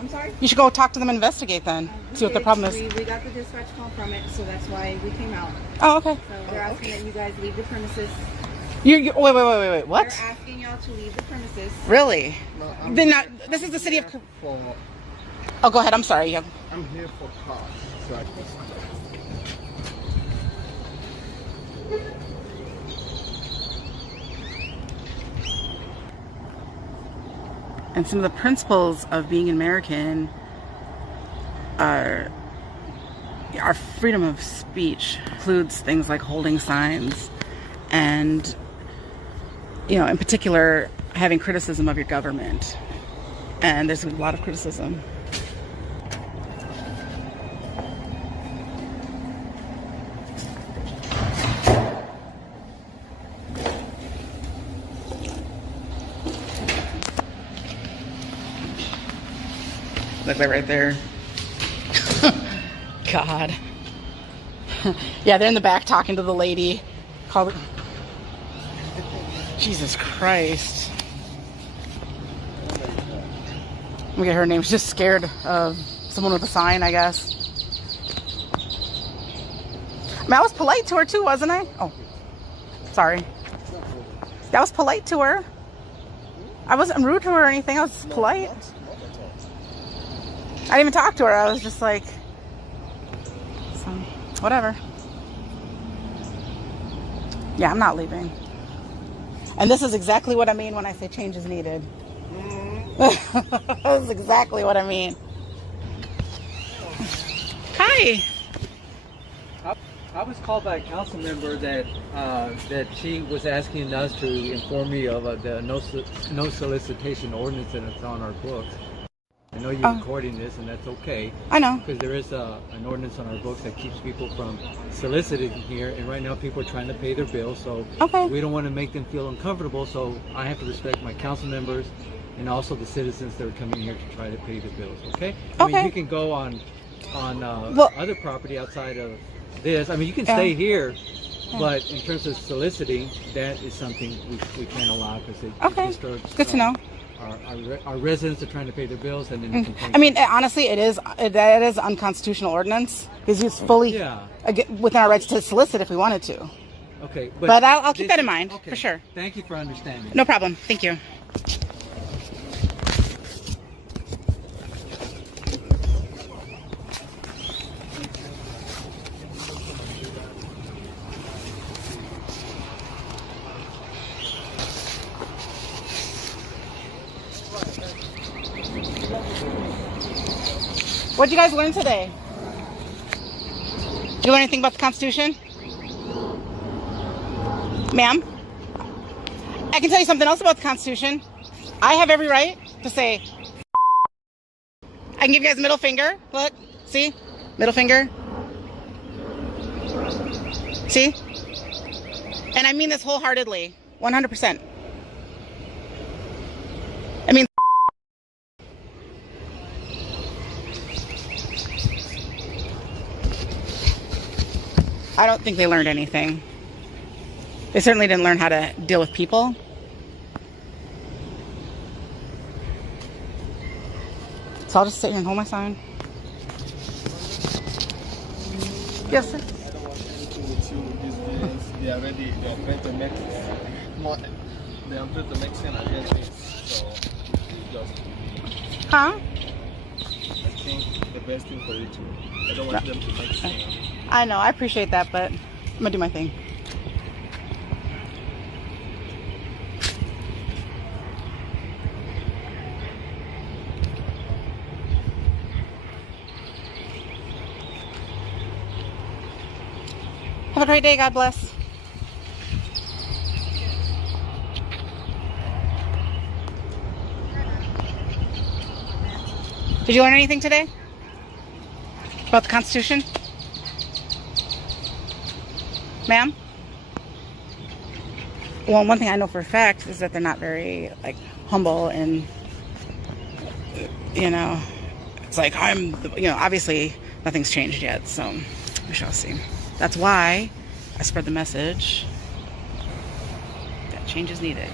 I'm sorry? You should go talk to them and investigate then. See what the problem is. We got the dispatch call from it, so that's why we came out. Oh, okay. So they're asking that you guys leave the premises. Wait. What? They're asking y'all to leave the premises. Really? Then not. This is the city of. Oh, go ahead. I'm sorry. Yeah. I'm here for cause. So And some of the principles of being an American are our freedom of speech includes things like holding signs and, you know, in particular, having criticism of your government. And there's a lot of criticism. Look, they're right there. God. Yeah, they're in the back talking to the lady. Jesus Christ. Let me get her name. She's just scared of someone with a sign, I guess. I mean, I was polite to her too, wasn't I? Oh, sorry. That was polite to her. I wasn't rude to her or anything. I was polite. I didn't even talk to her. I was just like, so, whatever. Yeah, I'm not leaving. And this is exactly what I mean when I say change is needed. This is exactly what I mean. Hi. I was called by a council member that she was asking us to inform me of the no solicitation ordinance that's on our books. I know you're recording this, and that's okay. I know. Because there is an ordinance on our books that keeps people from soliciting here, and right now people are trying to pay their bills, so we don't want to make them feel uncomfortable, so I have to respect my council members and also the citizens that are coming here to try to pay their bills, okay? I mean, you can go on other property outside of this. I mean, you can stay here, but in terms of soliciting, that is something we can't allow because it disturbs. Good to know. Our residents are trying to pay their bills, and then I mean, honestly, that is unconstitutional ordinance because it's fully within our rights to solicit if we wanted to. Okay, but I'll keep that in mind for sure. Thank you for understanding. No problem. Thank you. What'd you guys learn today? Did you learn anything about the Constitution? Ma'am? I can tell you something else about the Constitution. I have every right to say, I can give you guys a middle finger. Look, see? Middle finger. See? And I mean this wholeheartedly, 100%. I mean, I don't think they learned anything. They certainly didn't learn how to deal with people. So I'll just sit here and hold my sign. Yes, sir. I don't want anything with you with these videos. They already put the Mexican against it. So just Huh? I think the best thing for you to I don't want them to make sense. I know, I appreciate that, but I'm gonna do my thing. Have a great day. God bless. Did you learn anything today about the Constitution? Ma'am? Well, one thing I know for a fact is that they're not very, like, humble and, you know, it's like, obviously nothing's changed yet, so we shall see. That's why I spread the message that change is needed.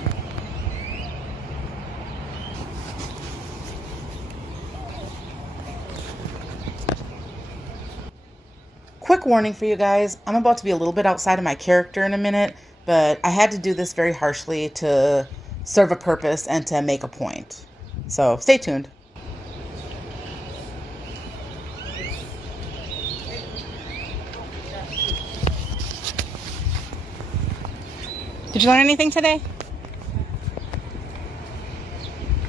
Quick warning for you guys. I'm about to be a little bit outside of my character in a minute, but I had to do this very harshly to serve a purpose and to make a point. So stay tuned. Did you learn anything today?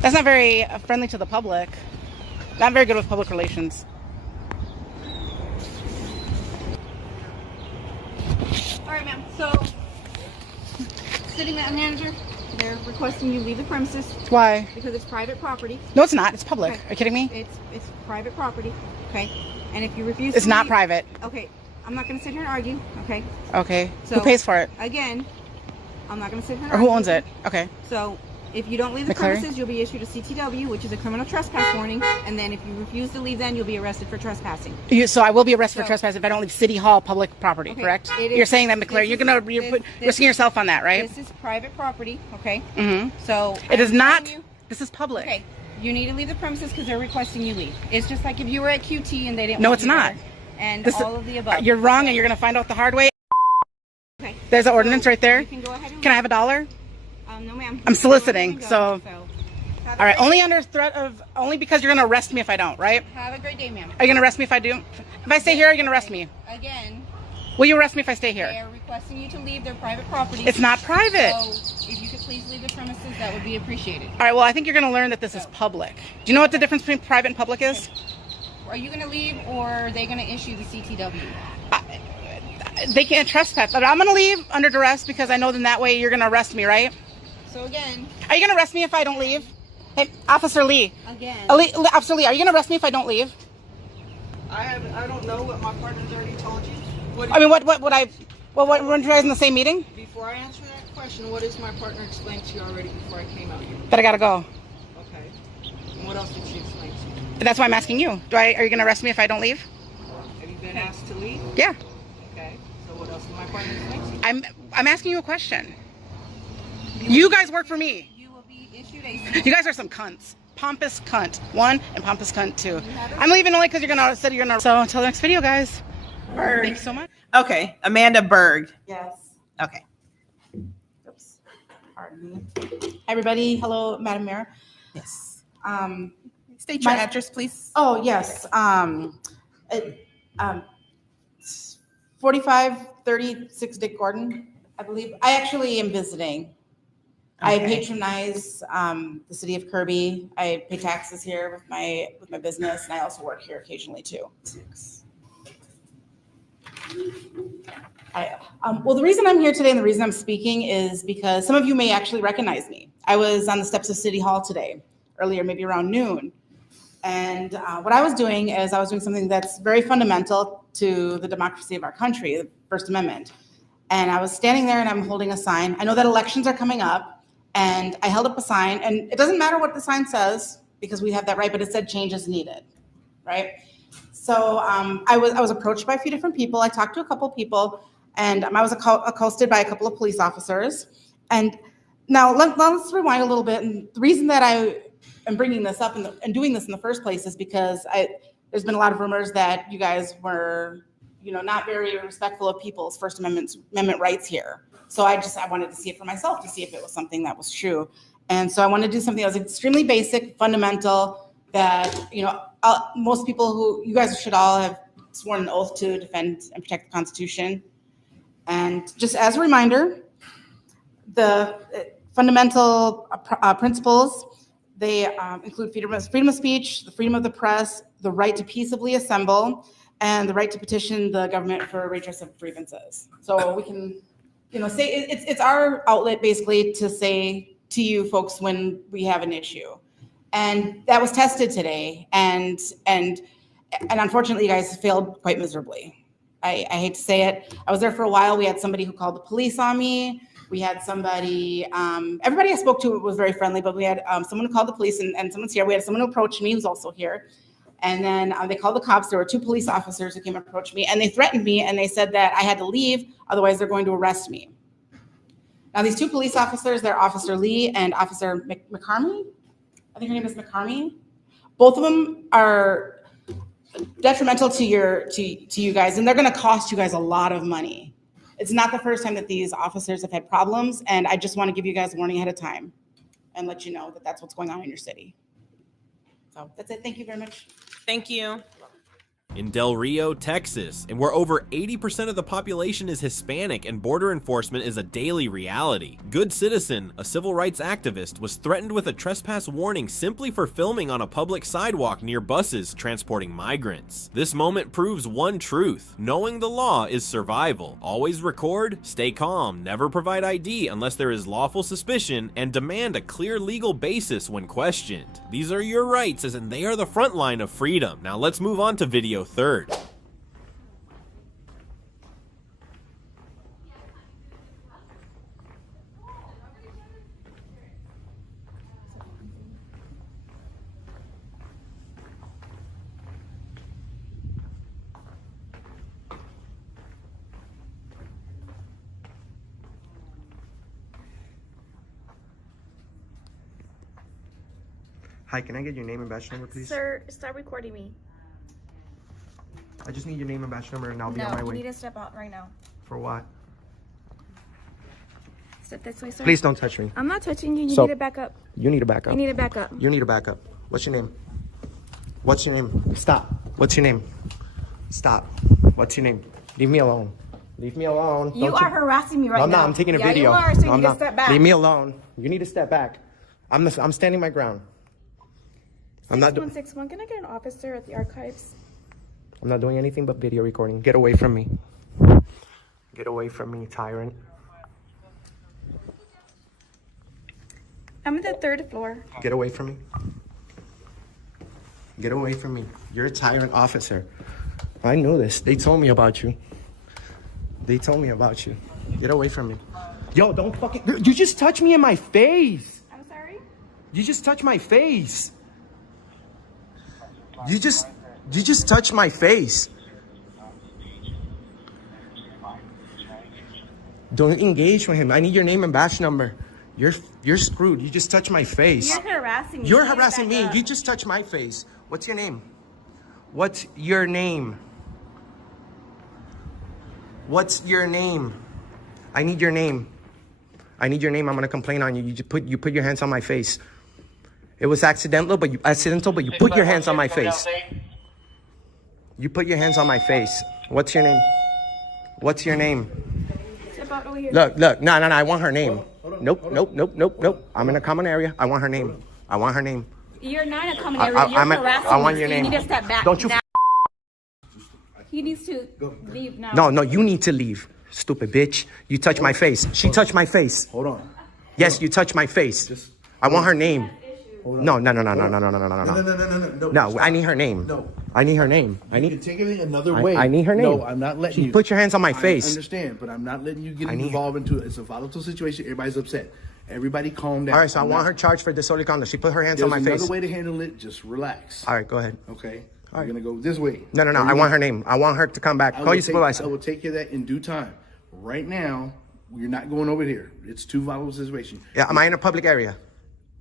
That's not very friendly to the public. Not very good with public relations. All right, ma'am. So, city manager, they're requesting you leave the premises. Why? Because it's private property. No, it's not. It's public. Okay. Are you kidding me? It's private property. Okay. And if you refuse, It's to not leave, private. Okay. I'm not going to sit here and argue. Okay. Okay. So, who pays for it? Again, I'm not going to sit here and Or argue. who owns it? Okay. So, if you don't leave the McClary? premises, you'll be issued a CTW, which is a criminal trespass warning. And then if you refuse to leave, then you'll be arrested for trespassing. So I will be arrested for trespass if I don't leave City Hall public property, Okay, correct? it is- You're saying that, McClary. You're risking yourself on that, right? This is private property, okay? Mm-hmm. So It is I'm not. telling you- This is public. Okay, you need to leave the premises because they're requesting you leave. It's just like if you were at QT and they didn't No, want it's you not. there, and This is- all of the above. You're wrong, and you're going to find out the hard way. Okay. There's an ordinance right there. You can go ahead and Can I have $1? No, ma'am. I'm soliciting, Go, so. have All right, a great only day. under threat of, only because you're going to arrest me if I don't, right? Have a great day, ma'am. Are you going to arrest me if I do? If I stay here, are you going to arrest me? Again, Will you arrest me if I stay they here? are requesting you to leave their private property. It's not private. So if you could please leave the premises, that would be appreciated. All right, well, I think you're going to learn that this is public. Do you know what the difference between private and public is? Are you going to leave or are they going to issue the CTW? They can't trespass, but I'm going to leave under duress because I know then that way you're going to arrest me, right? So again. Are you going to arrest me if I don't leave? Hey, Officer Lee. Again. Officer Lee, are you going to arrest me if I don't leave? I don't know what my partner's already told you. What weren't you guys in the same meeting? Before I answer that question, what has my partner explained to you already before I came out here? That I got to go. Okay. And what else did she explain to you? That's why I'm asking you. Are you going to arrest me if I don't leave? Have you been asked to leave? Yeah. Okay. So what else did my partner explain to you? I'm asking you a question. You guys work for me. You will be issued a You guys are some cunts. Pompous cunt 1 and pompous cunt 2. I'm leaving only because you're gonna say you're gonna. So until the next video, guys. Berg. Thank you so much. Okay, Amanda Berg. Yes. Okay. Oops. Pardon me. Hi, everybody. Hello, Madam Mayor. Yes. State your address, please. Oh yes. 4536 Dick Gordon, I believe. I actually am visiting. I patronize the city of Kirby. I pay taxes here with my business, and I also work here occasionally too. Well, the reason I'm here today and the reason I'm speaking is because some of you may actually recognize me. I was on the steps of City Hall today, earlier, maybe around noon. And what I was doing is I was doing something that's very fundamental to the democracy of our country, the First Amendment. And I was standing there and I'm holding a sign. I know that elections are coming up, and I held up a sign, and it doesn't matter what the sign says because we have that right, but it said change is needed, right? So I was approached by a few different people. I talked to a couple people, and I was accosted by a couple of police officers. And now let's rewind a little bit. And the reason that I am bringing this up and doing this in the first place is because there's been a lot of rumors that you guys were, not very respectful of people's First Amendment rights here. So I wanted to see it for myself to see if it was something that was true. And so I wanted to do something that was extremely basic, fundamental, that, most people you guys should all have sworn an oath to defend and protect the Constitution. And just as a reminder, the fundamental principles, they include freedom of speech, the freedom of the press, the right to peaceably assemble, and the right to petition the government for redress of grievances. So we can, say it's our outlet basically to say to you folks when we have an issue. And that was tested today, and unfortunately, you guys failed quite miserably. I hate to say it. I was there for a while. We had somebody who called the police on me. We had somebody, everybody I spoke to was very friendly, but we had someone who called the police, and someone's here. We had someone who approached me who's also here. And then they called the cops. There were 2 police officers who came and approached me, and they threatened me, and they said that I had to leave, otherwise they're going to arrest me. Now, these 2 police officers, they're Officer Lee and Officer McCarmy. I think her name is McCarmy. Both of them are detrimental to you guys, and they're going to cost you guys a lot of money. It's not the first time that these officers have had problems, and I just want to give you guys a warning ahead of time and let you know that that's what's going on in your city. So that's it. Thank you very much. Thank you. In Del Rio, Texas, and where over 80% of the population is Hispanic and border enforcement is a daily reality, Good Citizen, a civil rights activist, was threatened with a trespass warning simply for filming on a public sidewalk near buses transporting migrants. This moment proves one truth: knowing the law is survival. Always record, stay calm, never provide ID unless there is lawful suspicion, and demand a clear legal basis when questioned. These are your rights, as in they are the front line of freedom. Now let's move on to video 3rd. Hi, can I get your name and badge number, please? Sir, stop recording me. I just need your name and badge number, and I'll be on my No, way. you need to step out right now. For what? Step this way, sir. Please don't touch me. I'm not touching you. You So, need to back up. You need to back up. You need to back up. You need to back up. What's your name? What's your name? Stop. What's your name? Stop. What's your name? Leave me alone. Leave me alone. You are harassing me right now. now. I'm taking a yeah, video. You are, so you I'm need not. to step back. Leave me alone. You need to step back. I'm standing my ground. I'm not. 6161. Can I get an officer at the archives? I'm not doing anything but video recording. Get away from me. Get away from me, tyrant. I'm at the 3rd floor. Get away from me. Get away from me. You're a tyrant officer. I knew this. They told me about you. They told me about you. Get away from me. Yo, don't fucking... You just touched me in my face. I'm sorry? You just touched my face. You just touched my face. Don't engage with him. I need your name and badge number. You're screwed. You just touched my face. You're harassing me. You're harassing me. You just touched my face. What's your name? What's your name? What's your name? I need your name. I need your name. I'm gonna complain on you. You put your hands on my face. It was accidental, but you put your hands on my face. You put your hands on my face. What's your name? What's your name? Step out over here. Look. No. I want her name. Hold Nope. I'm in a common area. I want her name. I want her name. You're not in a common area. You're harassing I want me, your so name. You need to step back. Don't you? Now. He needs to leave now. No, you need to leave. Stupid bitch. You touched my face. She touched my face. Hold on. Yes, you touched my face. I want her name. No. No, I need her name. No. I need her name. You can take it another way. I need her name. No, I'm not letting you. Put your hands on my I face. understand, but I'm not letting you get involved into it. It's a volatile situation. Everybody's upset. Everybody calm down. All right, so I want her charged for disorderly conduct. She put her hands on my face. There's another way to handle it. Just relax. All right, go ahead. Okay. We're going to go this way. No. I want her name. I want her to come back. Call your supervisor. I will take care of that in due time. Right now, you're not going over here. It's too volatile situation. Yeah, am I in a public area?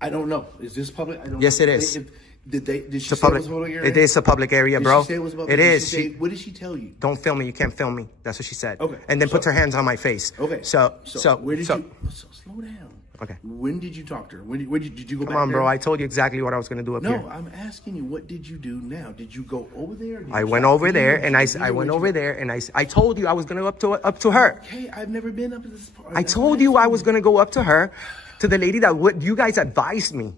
I don't know. Is this public? I don't Yes, know. it is. Did she say it was a public area? It is a public area, bro. Did she say it was a public It area? is. What did she tell you? Don't film me. You can't film me. That's what she said. Okay. And then puts her hands on my face. Okay. So where did you? Slow down. Okay. When did you talk to her? Did you go back? Come on, there? bro. I told you exactly what I was going to do up here. No, I'm asking you. What did you do now? Did you go over there? I went over there, and I told you I was going to go up to her. Okay, I've never been up to this part. I told you I was going to go up to her, to the lady that you guys advised me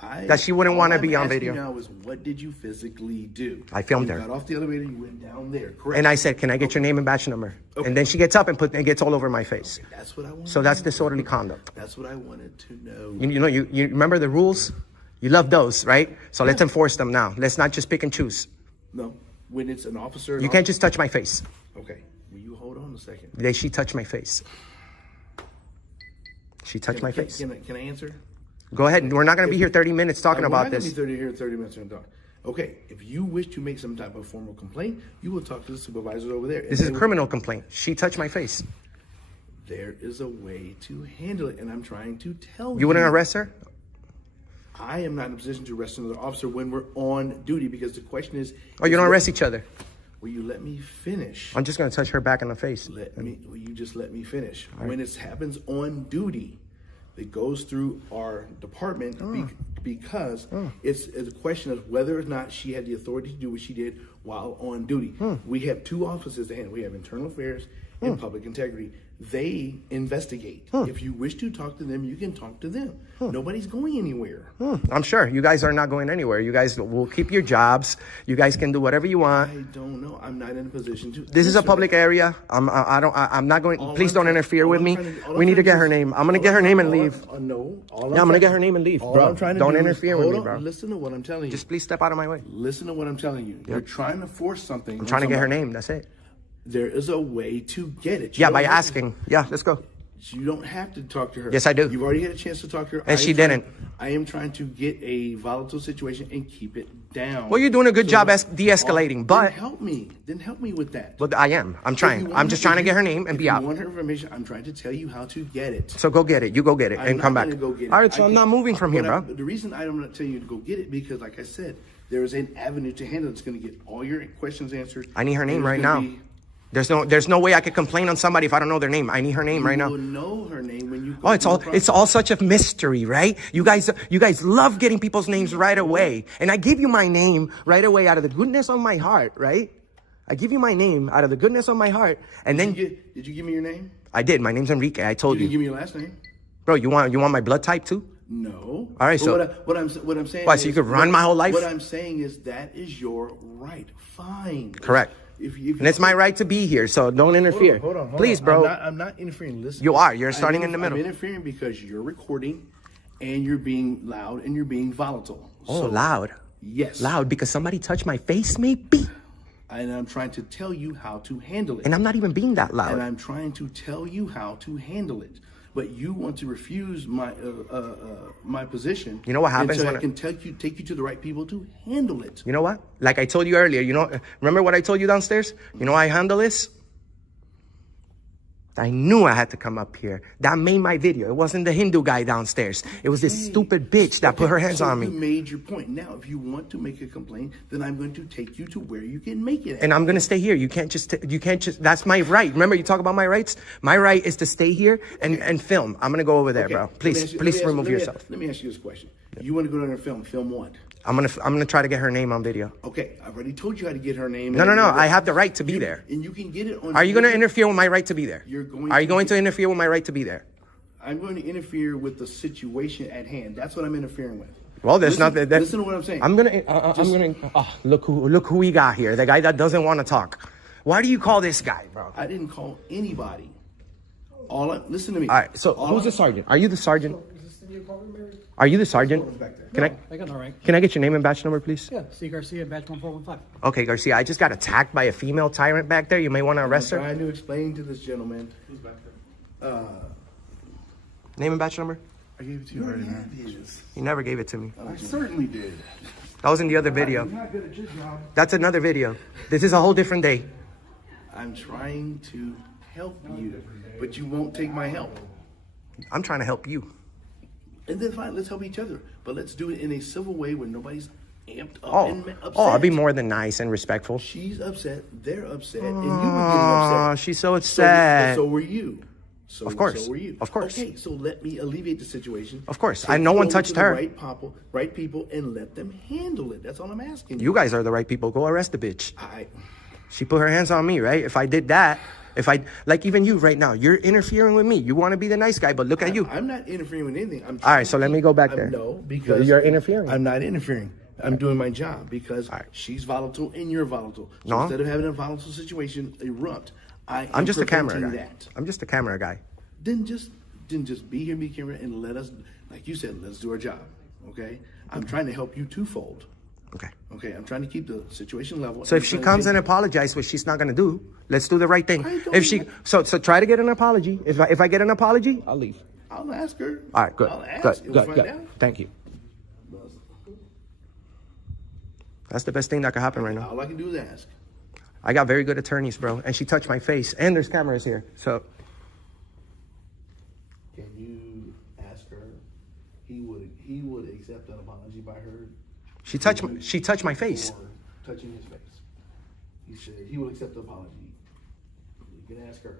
that she wouldn't want to be on video. Now is what did you physically do? I filmed her. You got off the elevator. You went down there. Correct. And I said, "Can I get your name and badge number?" Okay. And then she gets up and gets all over my face. Okay, that's what I wanted. So that's disorderly conduct. That's what I wanted to know. You remember the rules? You love those, right? So let's enforce them now. Let's not just pick and choose. No, when it's an officer. You can't just touch my face. Okay, will you hold on a second? She touched my face. She touched my face. Can I answer? Go ahead. We're not going to be here 30 minutes talking about this. We're not going to be 30 minutes and talk. Okay, if you wish to make some type of formal complaint, you will talk to the supervisors over there. This is a criminal complaint. She touched my face. There is a way to handle it, and I'm trying to tell you. You wouldn't arrest her? I am not in a position to arrest another officer when we're on duty, because the question is... Oh, you don't arrest each other? Will you let me finish? I'm just going to touch her back in the face. Will you just let me finish? Right. When it happens on duty, it goes through our department because it's a question of whether or not she had the authority to do what she did while on duty. We have two offices to handle. We have internal affairs and public integrity. They investigate. If you wish to talk to them, you can talk to them. Nobody's going anywhere. I'm sure you guys are not going anywhere. You guys will keep your jobs. You guys can do whatever you want. I don't know. I'm not in a position to. This is a public area. I'm not going. Please don't interfere with me. We need to get her name. I'm gonna get her name and leave. No. I'm gonna get her name and leave, bro. Don't interfere with me, bro. Listen to what I'm telling you. Just please step out of my way. Listen to what I'm telling you. You're trying to force something. I'm trying to get her name. That's it. There is a way to get it. Yeah, by asking. Yeah, let's go. You don't have to talk to her. Yes, I do. You've already had a chance to talk to her. And she didn't. I am trying to get a volatile situation and keep it down. Well, you're doing a good job de-escalating, but... Then help me. Then help me with that. Well, I am. I'm trying. I'm just trying to get her name and be out. If you want her information, I'm trying to tell you how to get it. So go get it. You go get it and come back. Go get it. All right, so I'm not moving from here, bro. The reason I'm not telling you to go get it, because like I said, there is an avenue to handle it. It's going to get all your questions answered. I need her name right now. There's no way I could complain on somebody if I don't know their name. I need her name right now. You will know her name when you go. Oh, it's all such a mystery, right? You guys love getting people's names right away. And I give you my name right away out of the goodness of my heart, right? I give you my name out of the goodness of my heart. And then did you give me your name? I did. My name's Enrique. I told you. You didn't give me your last name. Bro, you want my blood type too? No. All right, so what I'm saying. Why, so you could run my whole life? What I'm saying is that is your right. Fine. Correct. And it's my right to be here, so don't interfere. Hold on. Please, bro. I'm not interfering. Listen. You are. You're starting in the middle. I'm interfering because you're recording, and you're being loud, and you're being volatile. Oh, loud. Yes. Loud because somebody touched my face, maybe. And I'm trying to tell you how to handle it. And I'm not even being that loud. And I'm trying to tell you how to handle it. But you want to refuse my my position. You know what happens until when I can take you to the right people to handle it. You know what? Like I told you earlier, remember what I told you downstairs? You know how I handle this? I knew I had to come up here. That made my video. It wasn't the Hindu guy downstairs. It was this stupid bitch that put her hands on me. You made your point. Now, if you want to make a complaint, then I'm going to take you to where you can make it at. And I'm going to stay here. You can't just, that's my right. Remember, you talk about my rights? My right is to stay here and film. I'm going to go over there, bro. Please remove yourself. Let me ask you this question. You want to go down and film what? I'm gonna try to get her name on video. Okay, I've already told you how to get her name. No. I have the right to be there. And you can get it on. Are you going to interfere with my right to be there? You're going. Are you going to interfere with my right to be there? I'm going to interfere with the situation at hand. That's what I'm interfering with. Well, there's listen, not that. Listen to what I'm saying. I'm gonna. Look who we got here. The guy that doesn't want to talk. Why do you call this guy, bro? I didn't call anybody. Listen to me. All right. So who's the sergeant? Are you the sergeant? Are you the sergeant? Can I got no rank. Can I get your name and badge number, please? Yeah, C. Garcia, badge 1415. Okay, Garcia. I just got attacked by a female tyrant back there. You may want to arrest her. I'm trying to explain to this gentleman. Who's back there? Name and badge number. I gave it to you already, man. You never gave it to me. I certainly did. That was in the other video. You're not good at your job. That's another video. This is a whole different day. I'm trying to help you, but you won't take my help. I'm trying to help you. And then fine, let's help each other. But let's do it in a civil way where nobody's amped up and upset. Oh, I'll be more than nice and respectful. She's upset, they're upset, and you were getting upset. She's so upset. So were you. Of course. So were you. Of course. Okay, so let me alleviate the situation. Of course. Take No it one over touched to her. the right people, and let them handle it. That's all I'm asking. You guys are the right people. Go arrest the bitch. I She put her hands on me, right? If I did that, like even you right now, you're interfering with me. You want to be the nice guy, but look at you. I'm not interfering with anything. All right, so let me go back there. No, because you're interfering. I'm not interfering. I'm doing my job because she's volatile and you're volatile. So No. instead of having a volatile situation erupt, I'm just a camera guy. that. I'm just a camera guy. Then just be here, be camera, and let us, like you said, let's do our job. Okay? I'm trying to help you twofold. Okay. Okay, I'm trying to keep the situation level. So if she comes and apologizes, which she's not gonna do, let's do the right thing. If she so try to get an apology. If I get an apology, I'll leave. I'll ask her. All right, good. I'll ask. We'll find out. Thank you. That's the best thing that could happen right now. All I can do is ask. I got very good attorneys, bro, and she touched my face, and there's cameras here, so. Can you ask her? He would accept an apology by her. She touched my face. For touching his face. He said he will accept the apology. You can ask her.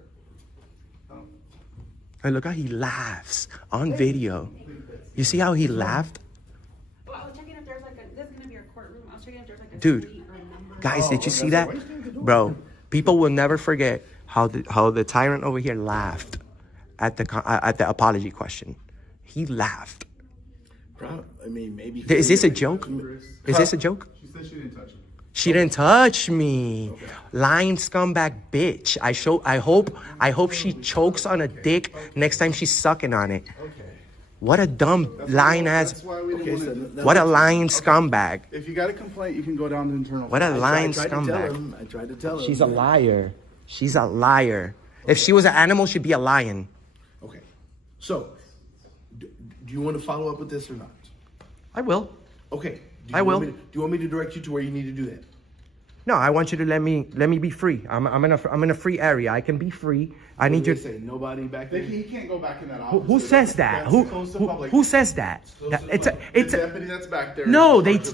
Hey, look how he laughs on video. You see how he laughed? Well, I was checking if there's this is going to be our courtroom. I was checking if there's a Dude, suite or a number. guys, did you see that? Bro, people will never forget how the tyrant over here laughed at the apology question. He laughed. I mean, maybe. Is this a joke? Is this a joke? She said she didn't touch him. She didn't touch me. Okay. Lying scumbag bitch. I hope she chokes on a dick next time she's sucking on it. Okay. What a dumb lying ass. What a lying scumbag. If you got a complaint, you can go down to internal. What a lying scumbag. I tried to tell him. She's a liar. She's a liar. If she was an animal, she'd be a lion. Okay. So, do you want to follow up with this or not? I will. Okay. I will. Do you want me to direct you to where you need to do that? No, I want you to let me be free. I'm in a free area. I can be free. I need you. Say nobody back there. He can't go back in that office. Who says that? Who says that? It's the deputy that's back there. No, it's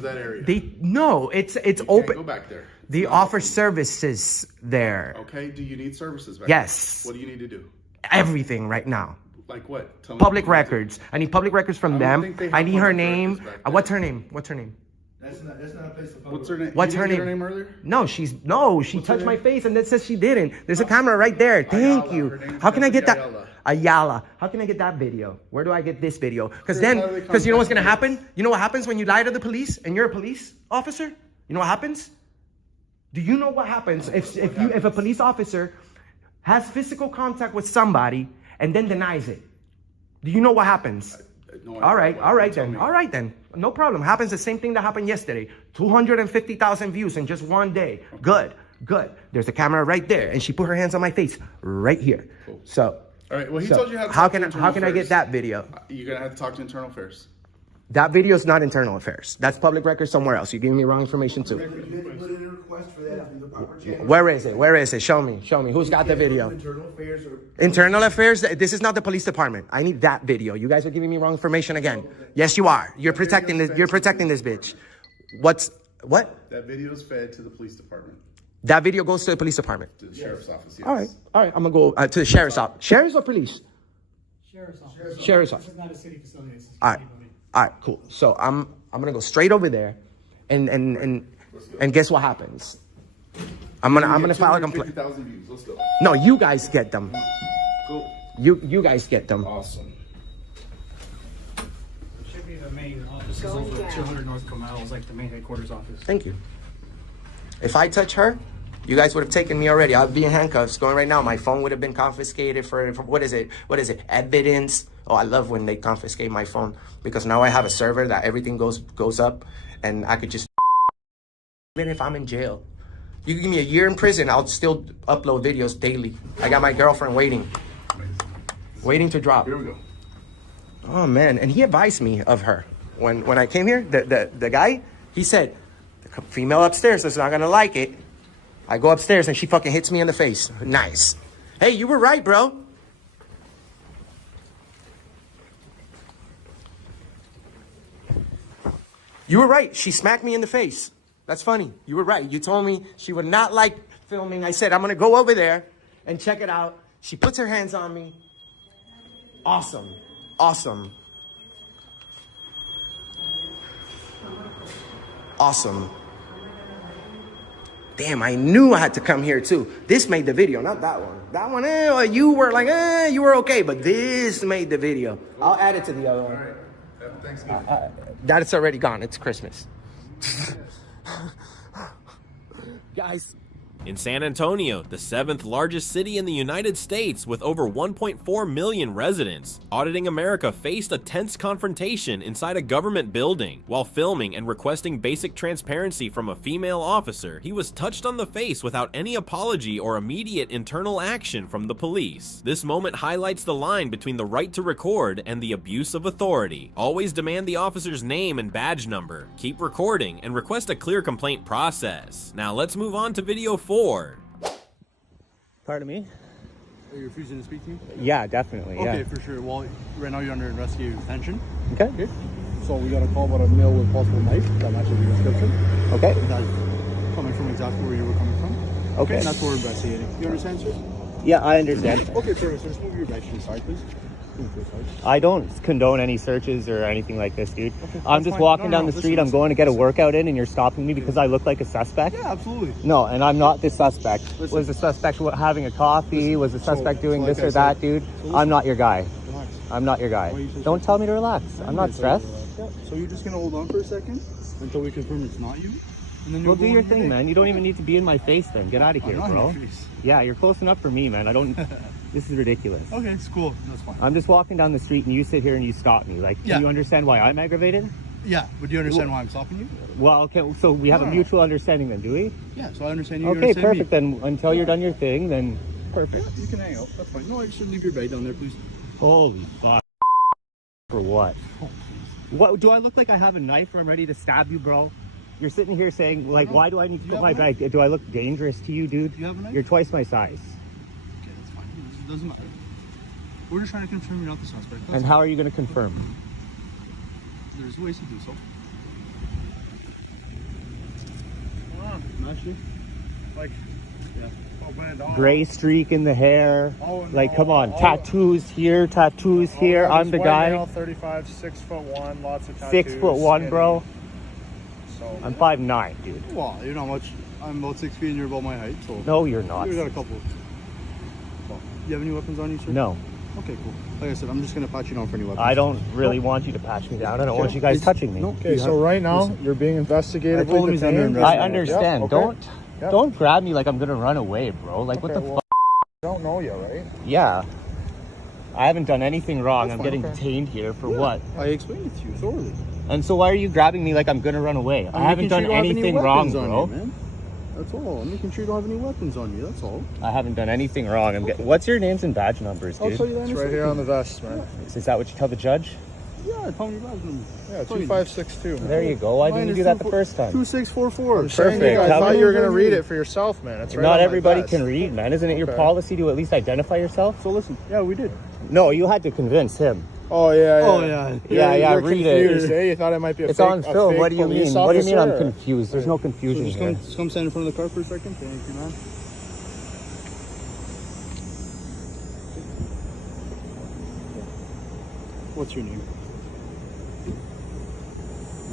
open. Go back there. They offer services there. Okay. Do you need services back Yes. there? What do you need to do? Everything right now. Like what? Tell me Public what records. I need public records from them. I need her name. What's her name? What's her name? That's not a place to What's her name? What's her name? Her name earlier? No, she touched my face and that says she didn't. There's a camera right there. Thank you. How can I get that? Ayala. How can I get that video? Where do I get this video? Because you know what's gonna happen? You know what happens when you lie to the police and you're a police officer? You know what happens? Do you know what happens if a police officer has physical contact with somebody and then denies it? Do you know what happens? All right then. No problem. Happens the same thing that happened yesterday. 250,000 views in just one day. Good. There's a camera right there, and she put her hands on my face right here. Cool. So. All right. Well, he told you how to. How can I get that video? You're gonna have to talk to internal affairs. That video is not internal affairs. That's public record somewhere else. You're giving me wrong information too. Where is it? Show me. Who's got the video? Internal affairs. This is not the police department. I need that video. You guys are giving me wrong information again. Yes, you are. You're protecting this bitch. What? That video is fed to the police department. That video goes to the police department. To the sheriff's office. Yes. All right. I'm gonna go to the sheriff's office. Sheriff's or police? Sheriff's office. Sheriff's office. This is not a city facility. All right, cool. So I'm gonna go straight over there, and guess what happens? I'm gonna file a complaint. 250,000 views. Let's go. No, you guys get them. Cool. You guys get them. Awesome. the main office is over 200 North Comel. It's like the main headquarters office. Thank you. If I touch her, you guys would have taken me already. I'd be in handcuffs going right now. My phone would have been confiscated for what is it? What is it? Evidence. Oh, I love when they confiscate my phone because now I have a server that everything goes up and I could just, even if I'm in jail. You can give me a year in prison, I'll still upload videos daily. I got my girlfriend waiting to drop. Here we go. Oh man, and he advised me of her. When I came here, the guy, he said, the female upstairs is not gonna like it. I go upstairs and she fucking hits me in the face. Nice. Hey, you were right, bro. You were right, she smacked me in the face. That's funny. You were right. You told me she would not like filming. I said, I'm going to go over there and check it out. She puts her hands on me. Awesome. Awesome. Awesome. Damn, I knew I had to come here too. This made the video, not that one. That one, you were like, you were okay. But this made the video. I'll add it to the other one. All right. Happy Thanksgiving. That's already gone. It's Christmas. Guys. In San Antonio, the 7th largest city in the United States with over 1.4 million residents, Auditing America faced a tense confrontation inside a government building. While filming and requesting basic transparency from a female officer, he was touched on the face without any apology or immediate internal action from the police. This moment highlights the line between the right to record and the abuse of authority. Always demand the officer's name and badge number, keep recording, and request a clear complaint process. Now let's move on to video 4. Pardon me? Are you refusing to speak to me? Yeah, definitely. Okay, yeah. for sure. Well, right now you're under investigative detention. Okay. So we got a call about a male with possible knife that matches your description. Okay. That's coming from exactly where you were coming from. Okay. And that's what we're investigating. You understand, sir? Yeah, I understand. Okay, sir. So just move your bike to the side, please. I don't condone any searches or anything like this, dude. Okay, I'm just fine. walking No, down the listen, street. I'm listen. going to get a workout in, and you're stopping me because I look like a suspect? Yeah, absolutely. No, and I'm not the suspect. Listen. Was the suspect having a coffee? Was the suspect doing like this I or said, that, dude? I'm not your guy. Relax. I'm not your guy. Why you so Don't tell me to relax. I'm not stressed. Yeah. So you're just going to hold on for a second until we confirm it's not you? And then Well, you'll do go your on thing, day. man. You don't even need to be in my face then. Get out of here, I'm not bro. in your face. Yeah, you're close enough for me, man. I don't... This is ridiculous. Okay, it's cool. That's fine. I'm just walking down the street and you sit here and you stop me. Like, Yeah. do you understand why I'm aggravated? Yeah, but do you understand why I'm stopping you? Well, okay, so we have a mutual understanding then, do we? Yeah, so I understand you. Okay, understand perfect. Me. Then until you're done your thing, then perfect. Yeah, you can hang out. That's fine. No, I should leave your bag down there, please. Holy fuck. For what? What, do I look like I have a knife or I'm ready to stab you, bro? You're sitting here saying, like, why do I need to put my bag? Do I look dangerous to you, dude? Do you have a knife? You're twice my size. Okay, that's fine. It doesn't matter. We're just trying to confirm you're not the suspect. That's And how are you going to confirm? There's ways to do so. Actually, like, yeah. Gray streak in the hair. Oh, no. Like, come on. Oh. Tattoos here, tattoos here. I'm the guy. Male, 35, 6'1", lots of tattoos. 6'1", skinny. bro. So, I'm 5'9", dude. Well, you're not much. I'm about 6 feet and you're about my height, so. No, you're not. You got a couple. Well, you have any weapons on you, sir? No. Okay, cool. Like I said, I'm just gonna pat you down for any weapons. I don't really want you to patch me down. I don't want you guys touching me. okay, so right now you're being investigated. I told him he's under investigation. I understand. Yep, okay. Don't grab me like I'm gonna run away, bro. Like what the fuck? Don't know you, right? Yeah. I haven't done anything wrong. I'm fine, getting okay. detained here for what? I explained it to you thoroughly. And so why are you grabbing me like I'm gonna run away? I haven't done anything wrong, bro. That's all. I'm making sure you don't have any weapons on you. That's all. I haven't done anything wrong. What's your names and badge numbers, dude? I'll tell you that. It's right here on the vest, man. Is that what you tell the judge? Yeah, tell me your badge number. Yeah, 2562. There you go. Why didn't you do that the first time? 2644. Perfect. I thought you were gonna read it for yourself, man. It's right Not on my everybody vest. can read, man. Isn't it your Okay. policy to at least identify yourself? So listen. Yeah, we did. No, you had to convince him. Oh yeah. Oh yeah. Yeah, You're read confused, it. Eh? You thought it might be a It's fake, on film. fake What do you police mean? What do you mean I'm officer? confused? There's no confusion So here. just come stand in front of the car for a second. Thank you, man. What's your name?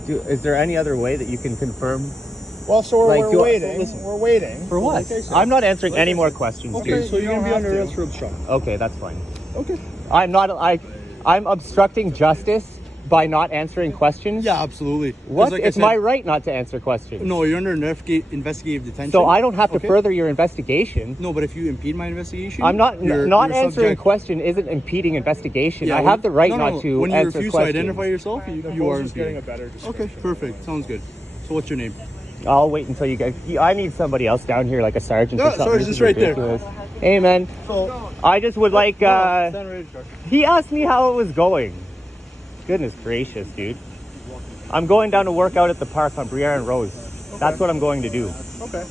Is there any other way that you can confirm? Well, so Like, we're waiting. We're waiting. For what? Like I said. I'm not answering any more questions, Okay, dude. so you're gonna be don't under have arrest for obstruction. Okay, that's fine. Okay. I'm obstructing justice by not answering questions? Yeah, absolutely. What? Like It's my right not to answer questions. No, you're under investigative detention. So I don't have to further your investigation. No, but if you impede my investigation, I'm not you're answering subject. question isn't impeding investigation. Yeah, I have the right not to when you answer refuse questions. to identify yourself, you are just getting impeding. a better description. Okay, perfect. Sounds good. So what's your name? I'll wait until you guys. I need somebody else down here, like a sergeant. No, or something. sergeant's right there. Hey, man. So I just would like. stand ready to start. He asked me how it was going. Goodness gracious, dude. I'm going down to work out at the park on Briere and Rose. That's what I'm going to do. Okay.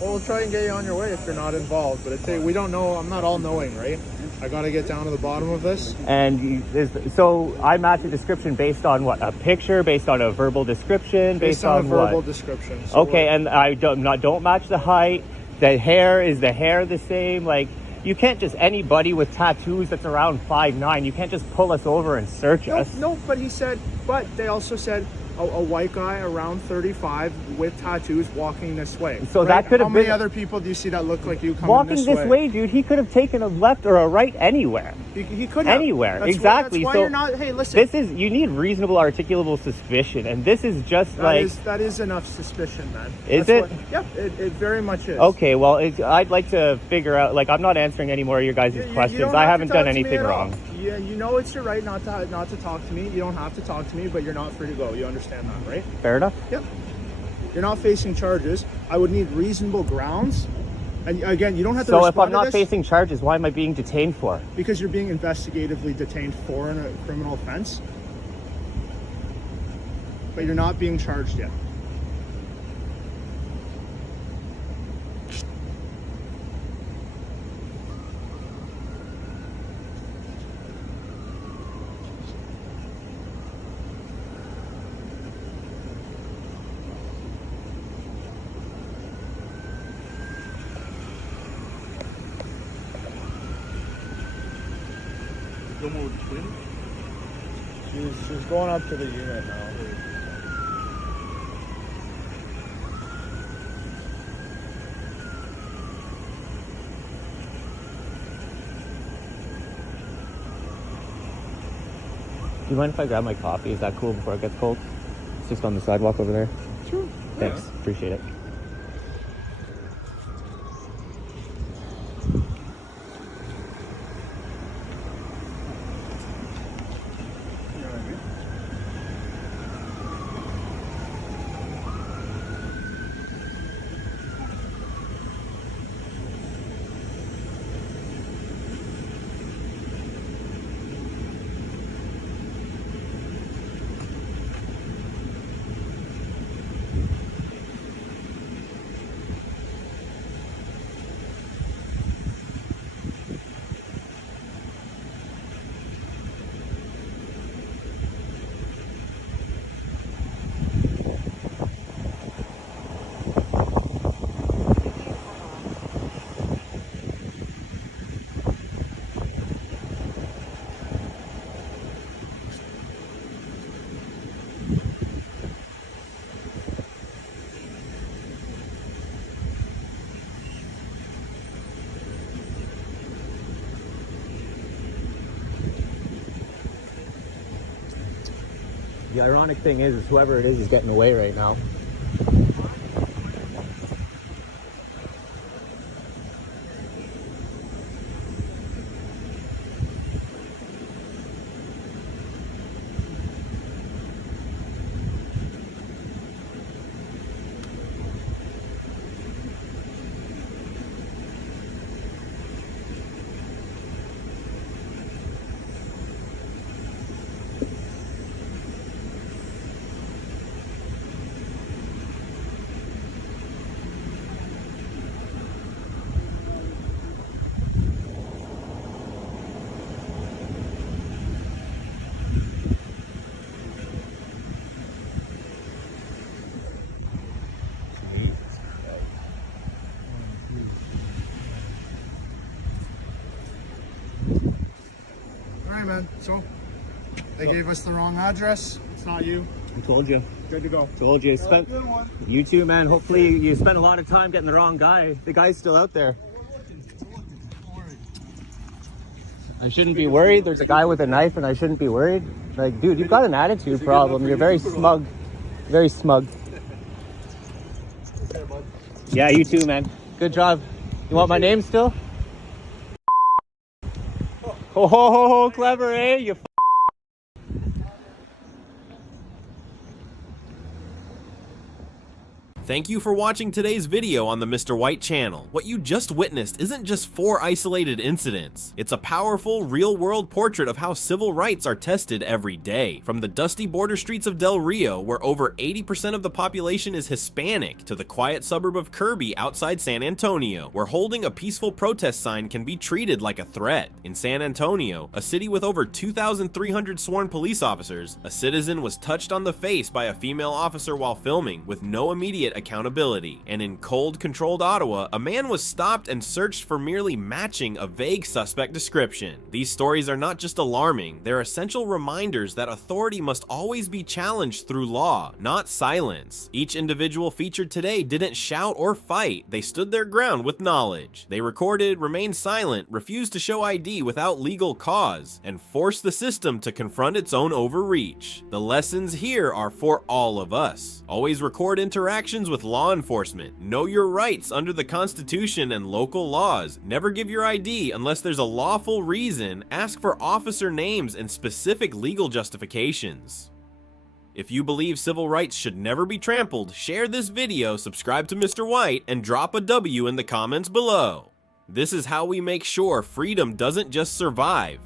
Well, we'll try and get you on your way if you're not involved. But we don't know. I'm not all knowing, right? I got to get down to the bottom of this. And so I match a description based on what? A picture, based on a verbal description, Based on a verbal what? description. So Okay, and I don't match the height. The hair, is the hair the same? Like, you can't just, anybody with tattoos that's around 5'9", you can't just pull us over and search us. No, but they also said a white guy around 35 with tattoos walking this way. So that could have How many been- other people do you see that look like you coming Walking this way, dude, he could have taken a left or a right anywhere. He could have. Anywhere, That's exactly. Why so you're not. Hey, listen. you need reasonable articulable suspicion, and this is just that is enough suspicion, man. Is it? Yeah, it very much is. Okay, well, I'd like to figure out, like, I'm not answering any more of your guys' questions. don't I have haven't to talk done to me anything at all. wrong. Yeah, you know it's your right not to talk to me. You don't have to talk to me, but you're not free to go. You understand that, right? Fair enough. Yep. You're not facing charges. I would need reasonable grounds. And again, you don't have to So respond if I'm to not this facing charges, why am I being detained for? because you're being investigatively detained for a criminal offense. But you're not being charged yet. She's going up to the unit now. Do you mind if I grab my coffee? Is that cool before it gets cold? It's just on the sidewalk over there. Sure. Thanks. Appreciate it. The ironic thing is whoever it is getting away right now. Alright, man. So, they gave us the wrong address. It's not you. I told you. Good to go. Told you. You too, man. Hopefully you spent a lot of time getting the wrong guy. The guy's still out there. I shouldn't be worried. There's a guy with a knife and I shouldn't be worried. Like, dude, you've got an attitude problem. You're very smug. Very smug. Yeah, you too, man. Good job. You want my name still? Oh, clever, eh? You Thank you for watching today's video on the Mr. White channel. What you just witnessed isn't just 4 isolated incidents. It's a powerful, real-world portrait of how civil rights are tested every day. From the dusty border streets of Del Rio, where over 80% of the population is Hispanic, to the quiet suburb of Kirby outside San Antonio, where holding a peaceful protest sign can be treated like a threat. In San Antonio, a city with over 2,300 sworn police officers, a citizen was touched on the face by a female officer while filming, with no immediate accountability. And in cold, controlled Ottawa, a man was stopped and searched for merely matching a vague suspect description. These stories are not just alarming, they're essential reminders that authority must always be challenged through law, not silence. Each individual featured today didn't shout or fight, they stood their ground with knowledge. They recorded, remained silent, refused to show ID without legal cause, and forced the system to confront its own overreach. The lessons here are for all of us. Always record interactions with law enforcement. Know your rights under the Constitution and local laws. Never give your ID unless there's a lawful reason. Ask for officer names and specific legal justifications. If you believe civil rights should never be trampled, share this video, subscribe to Mr. White, and drop a W in the comments below. This is how we make sure freedom doesn't just survive,